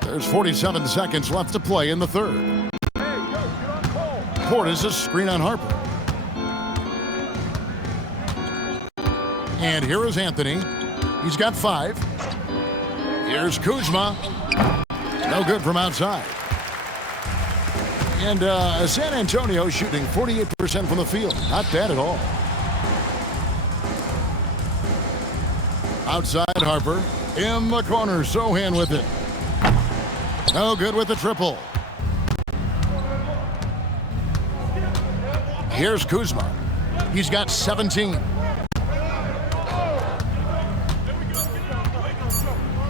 There's 47 seconds left to play in the third. Portis, a screen on Harper. And here is Anthony. He's got 5. Here's Kuzma. No good from outside. And San Antonio shooting 48% from the field. Not bad at all. Outside Harper. In the corner, Sohan with it. No good with the triple. Here's Kuzma. He's got 17.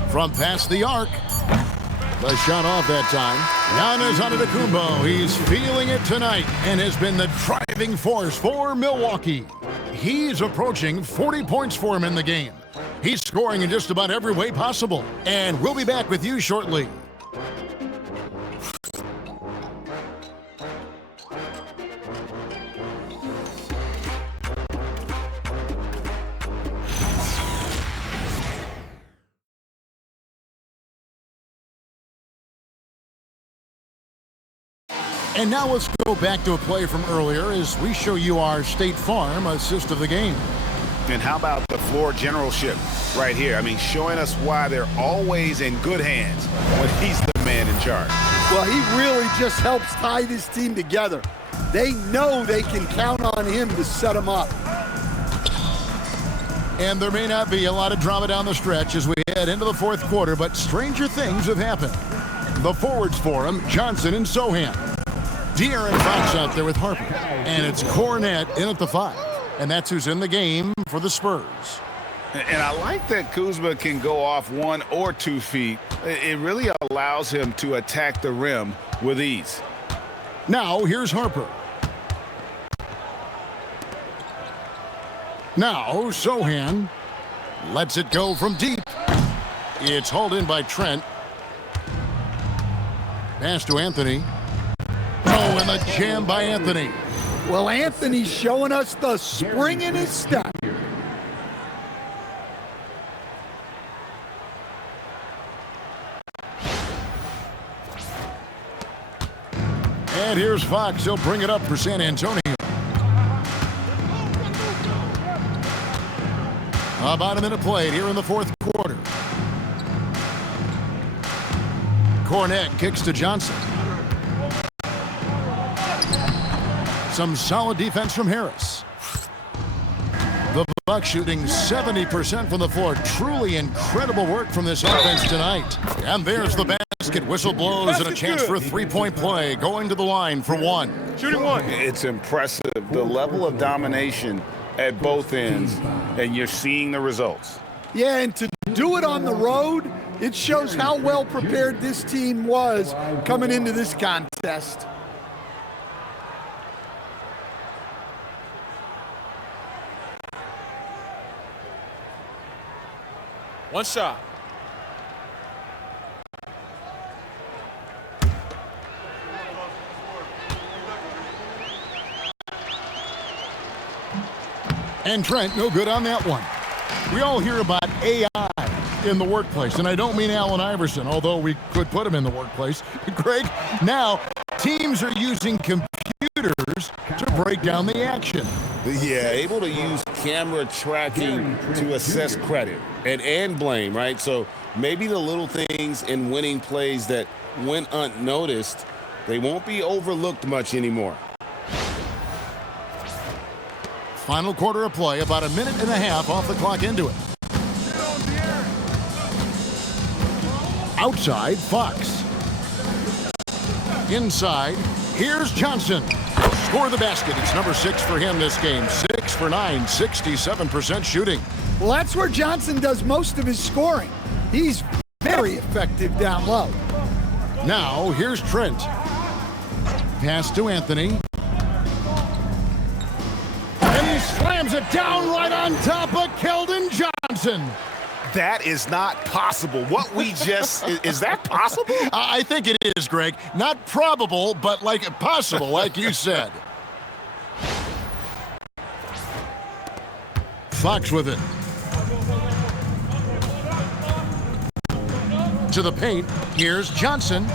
From past the arc. The shot off that time. Giannis Antetokounmpo. He's feeling it tonight and has been the driving force for Milwaukee. He's approaching 40 points for him in the game. He's scoring in just about every way possible. And we'll be back with you shortly. And now let's go back to a play from earlier as we show you our State Farm assist of the game. And how about the floor generalship right here? I mean, showing us why they're always in good hands when he's the man in charge. Well, he really just helps tie this team together. They know they can count on him to set them up. And there may not be a lot of drama down the stretch as we head into the fourth quarter, but stranger things have happened. The forwards for him, Johnson and Sohan. De'Aaron Fox out there with Harper. And it's Cornette in at the 5. And that's who's in the game for the Spurs. And I like that Kuzma can go off 1 or 2 feet. It really allows him to attack the rim with ease. Now here's Harper. Now Sohan lets it go from deep. It's hauled in by Trent. Pass to Anthony. Oh, and the jam by Anthony. Well, Anthony's showing us the spring in his step. And here's Fox. He'll bring it up for San Antonio. About a minute played here in the fourth quarter. Cornette kicks to Johnson. Some solid defense from Harris. The Bucks shooting 70% from the floor. Truly incredible work from this offense tonight. And there's the basket. Whistle blows and a chance for a three-point play. Going to the line for one. Shooting one. It's impressive, the level of domination at both ends, and you're seeing the results. Yeah, and to do it on the road, it shows how well prepared this team was coming into this contest. One shot. And Trent, no good on that one. We all hear about AI in the workplace, and I don't mean Allen Iverson, although we could put him in the workplace. Greg, now teams are using computers to break down the action. Yeah, able to use camera tracking to assess credit and blame, right? So maybe the little things in winning plays that went unnoticed, they won't be overlooked much anymore. Final quarter of play, about a minute and a half off the clock into it. Outside, Fox. Inside, here's Johnson. Score the basket. It's number 6 for him this game. 6 for 9, 67% shooting. Well, that's where Johnson does most of his scoring. He's very effective down low. Now, here's Trent. Pass to Anthony. And he slams it down right on top of Keldon Johnson. That is not possible. What we just, is that possible? I think it is, Greg. Not probable, but like possible, like you said. Fox with it. To the paint. Here's Johnson.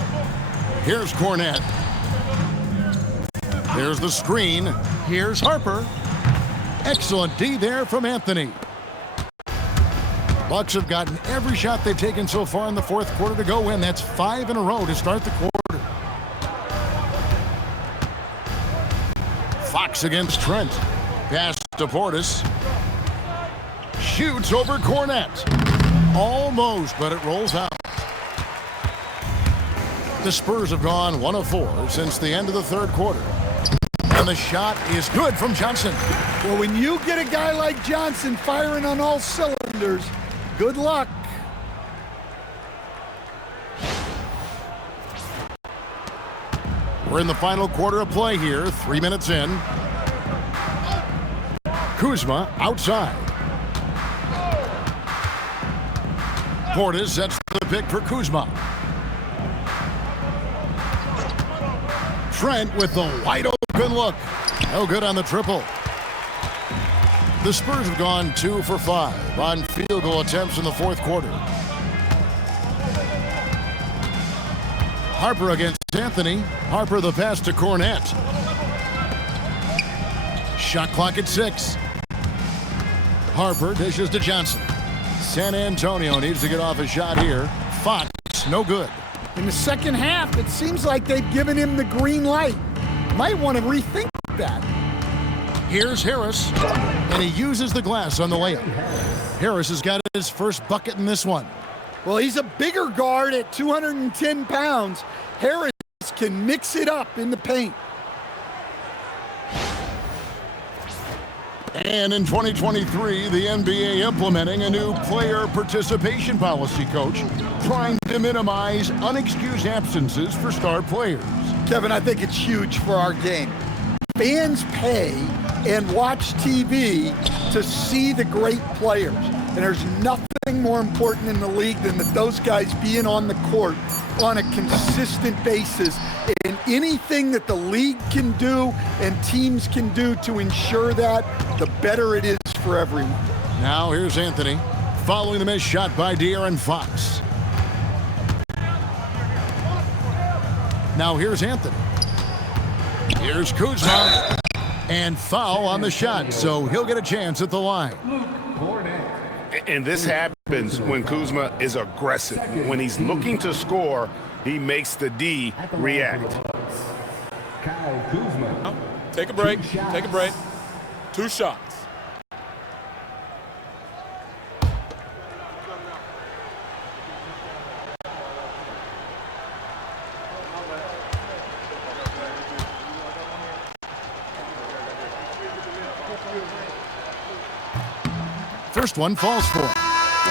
Here's Cornette. There's the screen. Here's Harper. Excellent D there from Anthony. Bucks have gotten every shot they've taken so far in the fourth quarter to go in. That's 5 in a row to start the quarter. Fox against Trent. Pass to Portis. Shoots over Cornette. Almost, but it rolls out. The Spurs have gone 1 of 4 since the end of the third quarter. And the shot is good from Johnson. Well, when you get a guy like Johnson firing on all cylinders, good luck. We're in the final quarter of play here, 3 minutes in. Kuzma outside. Portis sets the pick for Kuzma. Trent with the wide open look. No good on the triple. The Spurs have gone 2 for 5 on field goal attempts in the fourth quarter. Harper against Anthony. Harper the pass to Cornette. Shot clock at 6. Harper dishes to Johnson. San Antonio needs to get off a shot here. Fox, no good. In the second half, it seems like they've given him the green light. Might want to rethink that. Here's Harris, and he uses the glass on the layup. Harris has got his first bucket in this one. Well, he's a bigger guard at 210 pounds. Harris can mix it up in the paint. And in 2023, the NBA implementing a new player participation policy, Coach, trying to minimize unexcused absences for star players. Kevin, I think it's huge for our game. Fans pay and watch TV to see the great players. And there's nothing more important in the league than that those guys being on the court on a consistent basis. And anything that the league can do and teams can do to ensure that, the better it is for everyone. Now here's Anthony following the missed shot by De'Aaron Fox. Now here's Anthony. Here's Kuzma. And foul on the shot, so he'll get a chance at the line. And this happens when Kuzma is aggressive. When he's looking to score, he makes the D react. Take a break. Take a break. 2 shots. First one falls for him.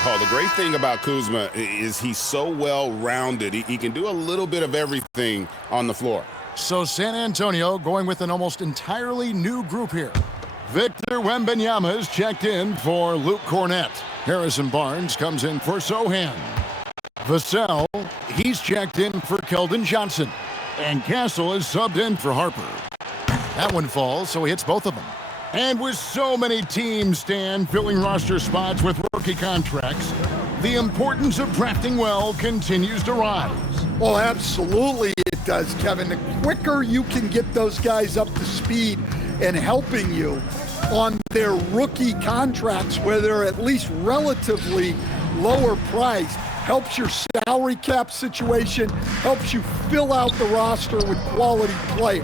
Oh, the great thing about Kuzma is he's so well-rounded. He can do a little bit of everything on the floor. So San Antonio going with an almost entirely new group here. Victor Wembanyama is checked in for Luke Cornett. Harrison Barnes comes in for Sohan. Vassell, he's checked in for Keldon Johnson. And Castle is subbed in for Harper. That one falls, so he hits both of them. And with so many teams, Stan, filling roster spots with rookie contracts, the importance of drafting well continues to rise. Oh, absolutely it does, Kevin. The quicker you can get those guys up to speed and helping you on their rookie contracts, where they're at least relatively lower priced, helps your salary cap situation, helps you fill out the roster with quality players.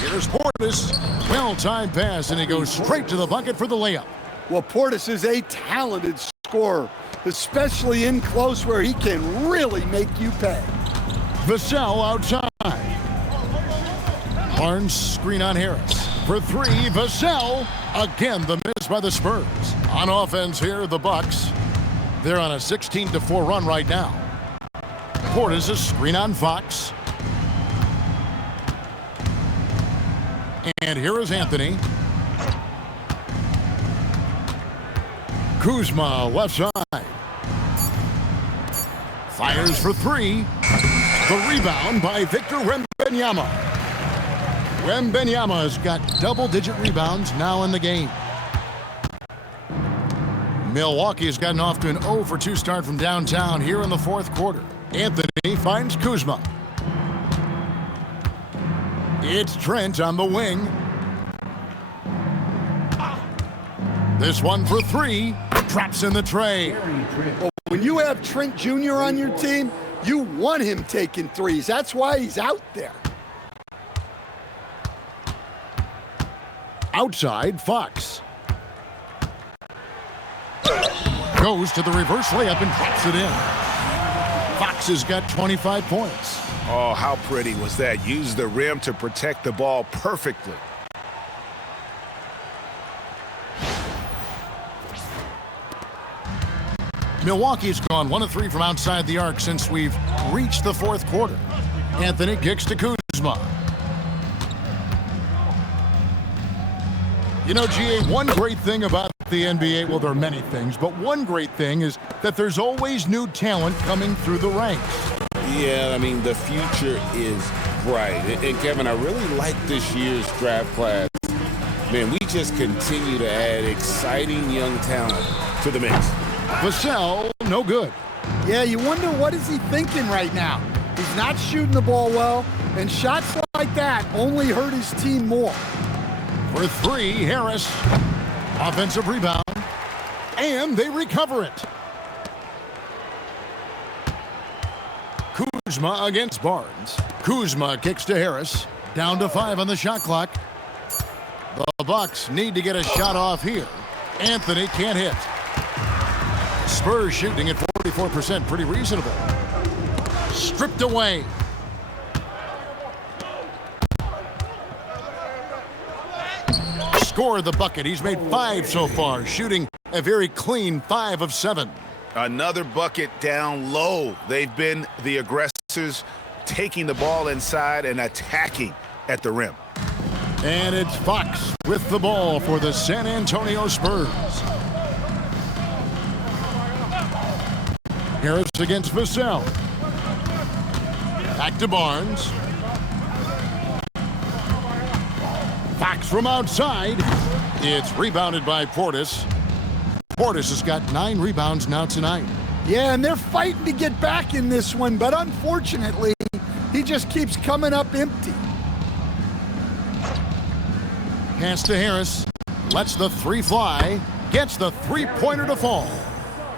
Here's Portis. Well-timed pass, and he goes straight to the bucket for the layup. Well, Portis is a talented scorer, especially in close where he can really make you pay. Vassell outside. Barnes screen on Harris. For 3, Vassell. Again, the miss by the Spurs. On offense here, the Bucks. They're on a 16-4 run right now. Portis is screen on Fox. And here is Anthony. Kuzma left side. Fires for 3. The rebound by Victor Wembanyama. Wembanyama has got double-digit rebounds now in the game. Milwaukee has gotten off to an 0-for-2 start from downtown here in the fourth quarter. Anthony finds Kuzma. It's Trent on the wing. This one for 3. Traps in the tray. Well, when you have Trent Jr. on your team, you want him taking threes. That's why he's out there. Outside, Fox. Goes to the reverse layup and drops it in. Fox has got 25 points. Oh, how pretty was that? Used the rim to protect the ball perfectly. Milwaukee's gone 1 of 3 from outside the arc since we've reached the fourth quarter. Anthony kicks to Kuzma. You know, GA, one great thing about the NBA, well, there are many things, but one great thing is that there's always new talent coming through the ranks. Yeah, I mean, the future is bright. And Kevin, I really like this year's draft class. Man, we just continue to add exciting young talent to the mix. Vassell, no good. Yeah, you wonder what is he thinking right now. He's not shooting the ball well, and shots like that only hurt his team more. For 3, Harris. Offensive rebound. And they recover it. Kuzma against Barnes. Kuzma kicks to Harris. Down to 5 on the shot clock. The Bucks need to get a shot off here. Anthony can't hit. Spurs shooting at 44%, pretty reasonable. Stripped away. Scored the bucket. He's made 5 so far, shooting a very clean 5 of 7. Another bucket down low. They've been the aggressors, taking the ball inside and attacking at the rim. And it's Fox with the ball for the San Antonio Spurs. Harris against Vassell. Back to Barnes. Fox from outside. It's rebounded by Portis. Portis has got 9 rebounds now tonight. Yeah, and they're fighting to get back in this one, but unfortunately, he just keeps coming up empty. Pass to Harris. Lets the 3 fly. Gets the 3-pointer to fall.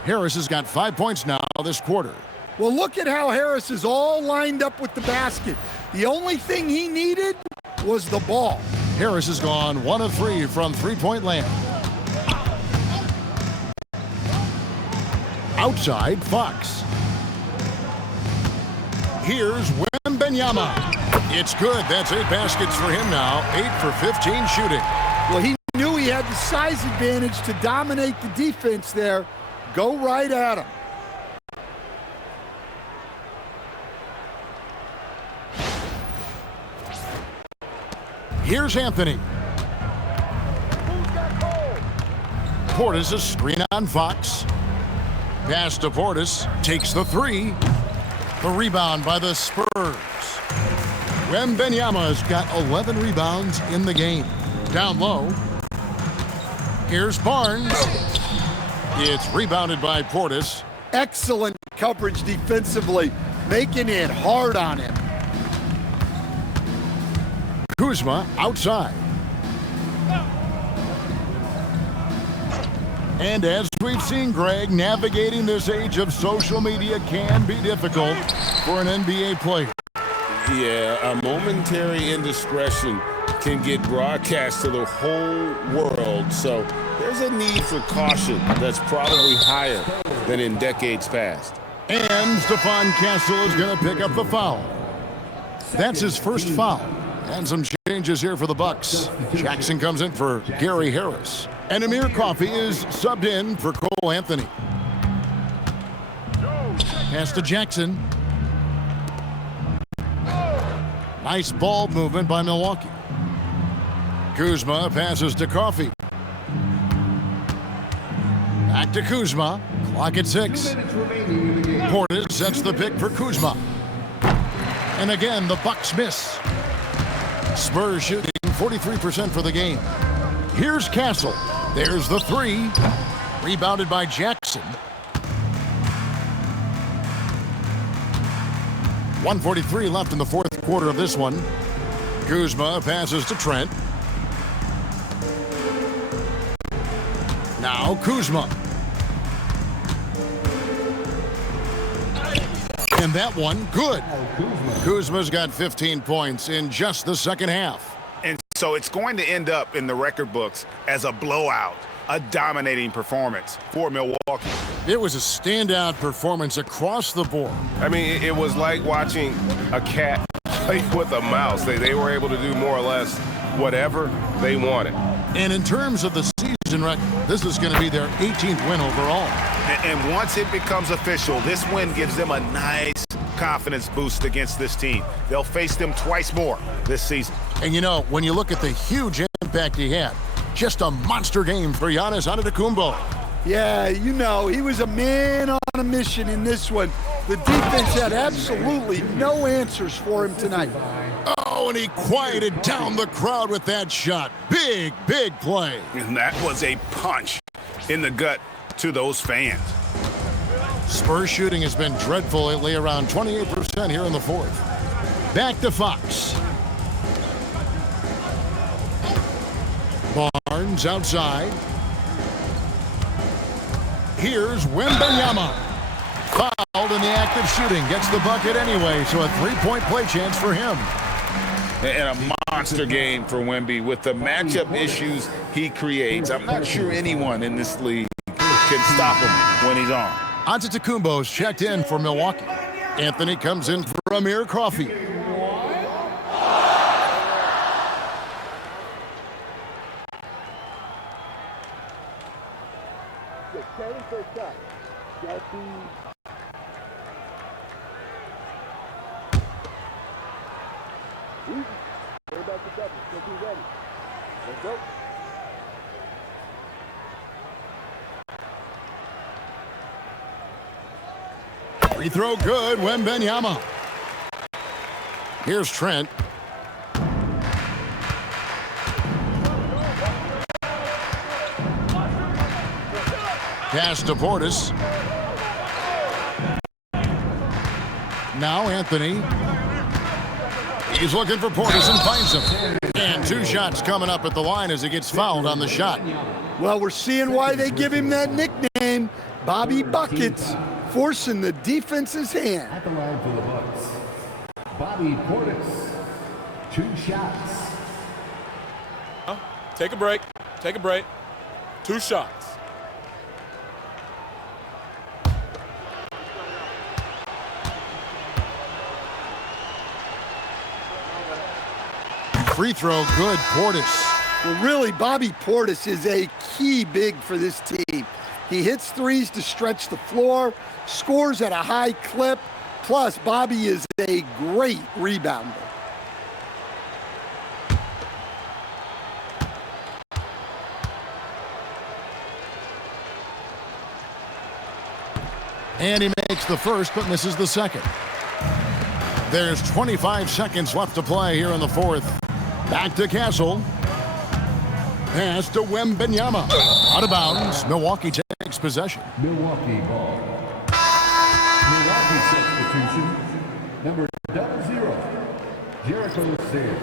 Harris has got 5 points now this quarter. Well, look at how Harris is all lined up with the basket. The only thing he needed was the ball. Harris has gone 1 of 3 from 3-point land. Outside, Fox. Here's Wembanyama. It's good. That's 8 baskets for him now. 8 for 15 shooting. Well, he knew he had the size advantage to dominate the defense there. Go right at him. Here's Anthony. Portis a screen on Fox. Pass to Portis. Takes the 3. The rebound by the Spurs. Wembanyama's got 11 rebounds in the game. Down low. Here's Barnes. It's rebounded by Portis. Excellent coverage defensively, making it hard on him. Kuzma outside. And as we've seen, Greg, navigating this age of social media can be difficult for an NBA player. Yeah, a momentary indiscretion can get broadcast to the whole world. So there's a need for caution that's probably higher than in decades past. And Stephon Castle is going to pick up the foul. That's his first foul. And some changes here for the Bucks. Jackson comes in for Gary Harris. And Amir Coffey is subbed in for Cole Anthony. Pass to Jackson. Nice ball movement by Milwaukee. Kuzma passes to Coffey. Back to Kuzma. Clock at 6. Portis sets the pick for Kuzma. And again, the Bucks miss. Spurs shooting 43% for the game. Here's Castle. There's the 3. Rebounded by Jackson. 1:43 left in the fourth quarter of this one. Kuzma passes to Trent. Now Kuzma. And that one, good. Kuzma's got 15 points in just the second half. And so it's going to end up in the record books as a blowout, a dominating performance for Milwaukee. It was a standout performance across the board. I mean, it was like watching a cat play with a mouse. They were able to do more or less whatever they wanted. And in terms of the season record, this is going to be their 18th win overall. And once it becomes official, this win gives them a nice confidence boost against this team. They'll face them twice more this season. And you know, when you look at the huge impact he had, just a monster game for Giannis Antetokounmpo. Yeah, you know, he was a man on a mission in this one. The defense had absolutely no answers for him tonight. Oh, and he quieted down the crowd with that shot. Big, big play. And that was a punch in the gut to those fans. Spurs shooting has been dreadful lately, around 28% here in the fourth. Back to Fox. Barnes outside. Here's Wembanyama. Fouled in the act of shooting. Gets the bucket anyway, so a 3-point play chance for him. And a monster game for Wemby with the matchup issues he creates. I'm not sure anyone in this league can stop him when he's on. Antetokounmpo's checked in for Milwaukee. Anthony comes in for Amir Coffey. Free throw good, Wembanyama. Here's Trent. Pass to Portis. Now Anthony. He's looking for Portis and finds him. And 2 shots coming up at the line as he gets fouled on the shot. Well, we're seeing why they give him that nickname, Bobby Buckets, forcing the defense's hand. At the line for the Bucks, Bobby Portis, 2 shots. Take a break. Take a break. 2 shots. Free throw, good, Portis. Well, really, Bobby Portis is a key big for this team. He hits threes to stretch the floor, scores at a high clip, plus Bobby is a great rebounder. And he makes the first, but misses the second. There's 25 seconds left to play here in the fourth. Back to Castle. Pass to Wembanyama. Out of bounds. Milwaukee takes possession. Milwaukee ball. Milwaukee substitution, number 00, Jericho Sims.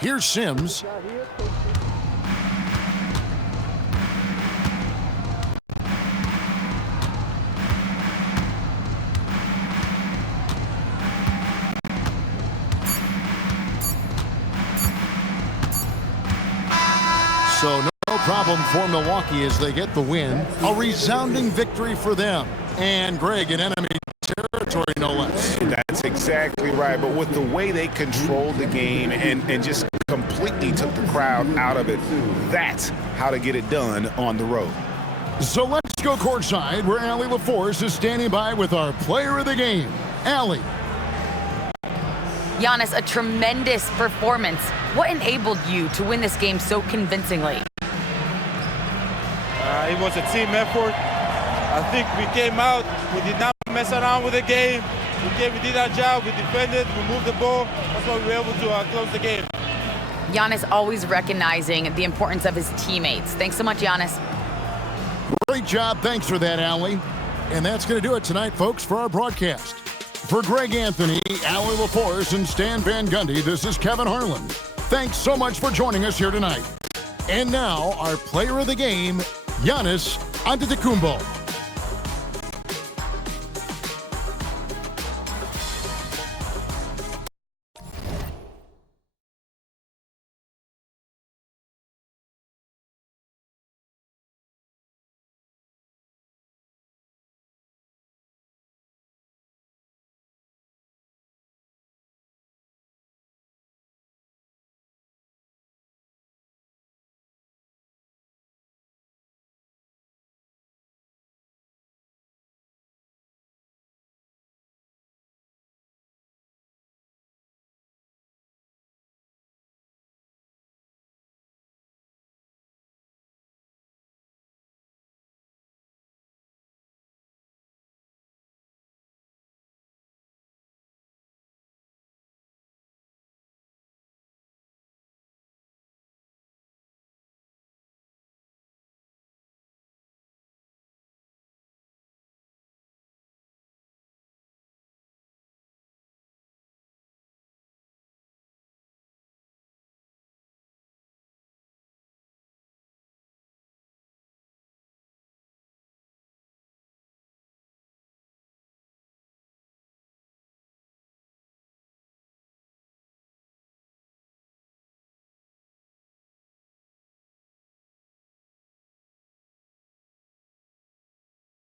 Here's Sims. So no problem for Milwaukee as they get the win. A resounding victory for them. And Greg, in enemy territory, no less. That's exactly right. But with the way they controlled the game and just completely took the crowd out of it, that's how to get it done on the road. So let's go courtside where Allie LaForce is standing by with our player of the game. Allie. Giannis, a tremendous performance. What enabled you to win this game so convincingly? It was a team effort. I think we came out, we did not mess around with the game. We did our job, we defended, we moved the ball. That's why we were able to close the game. Giannis always recognizing the importance of his teammates. Thanks so much, Giannis. Great job. Thanks for that, Allie. And that's going to do it tonight, folks, for our broadcast. For Greg Anthony, Allie LaForce, and Stan Van Gundy, this is Kevin Harlan. Thanks so much for joining us here tonight. And now, our player of the game, Giannis Antetokounmpo.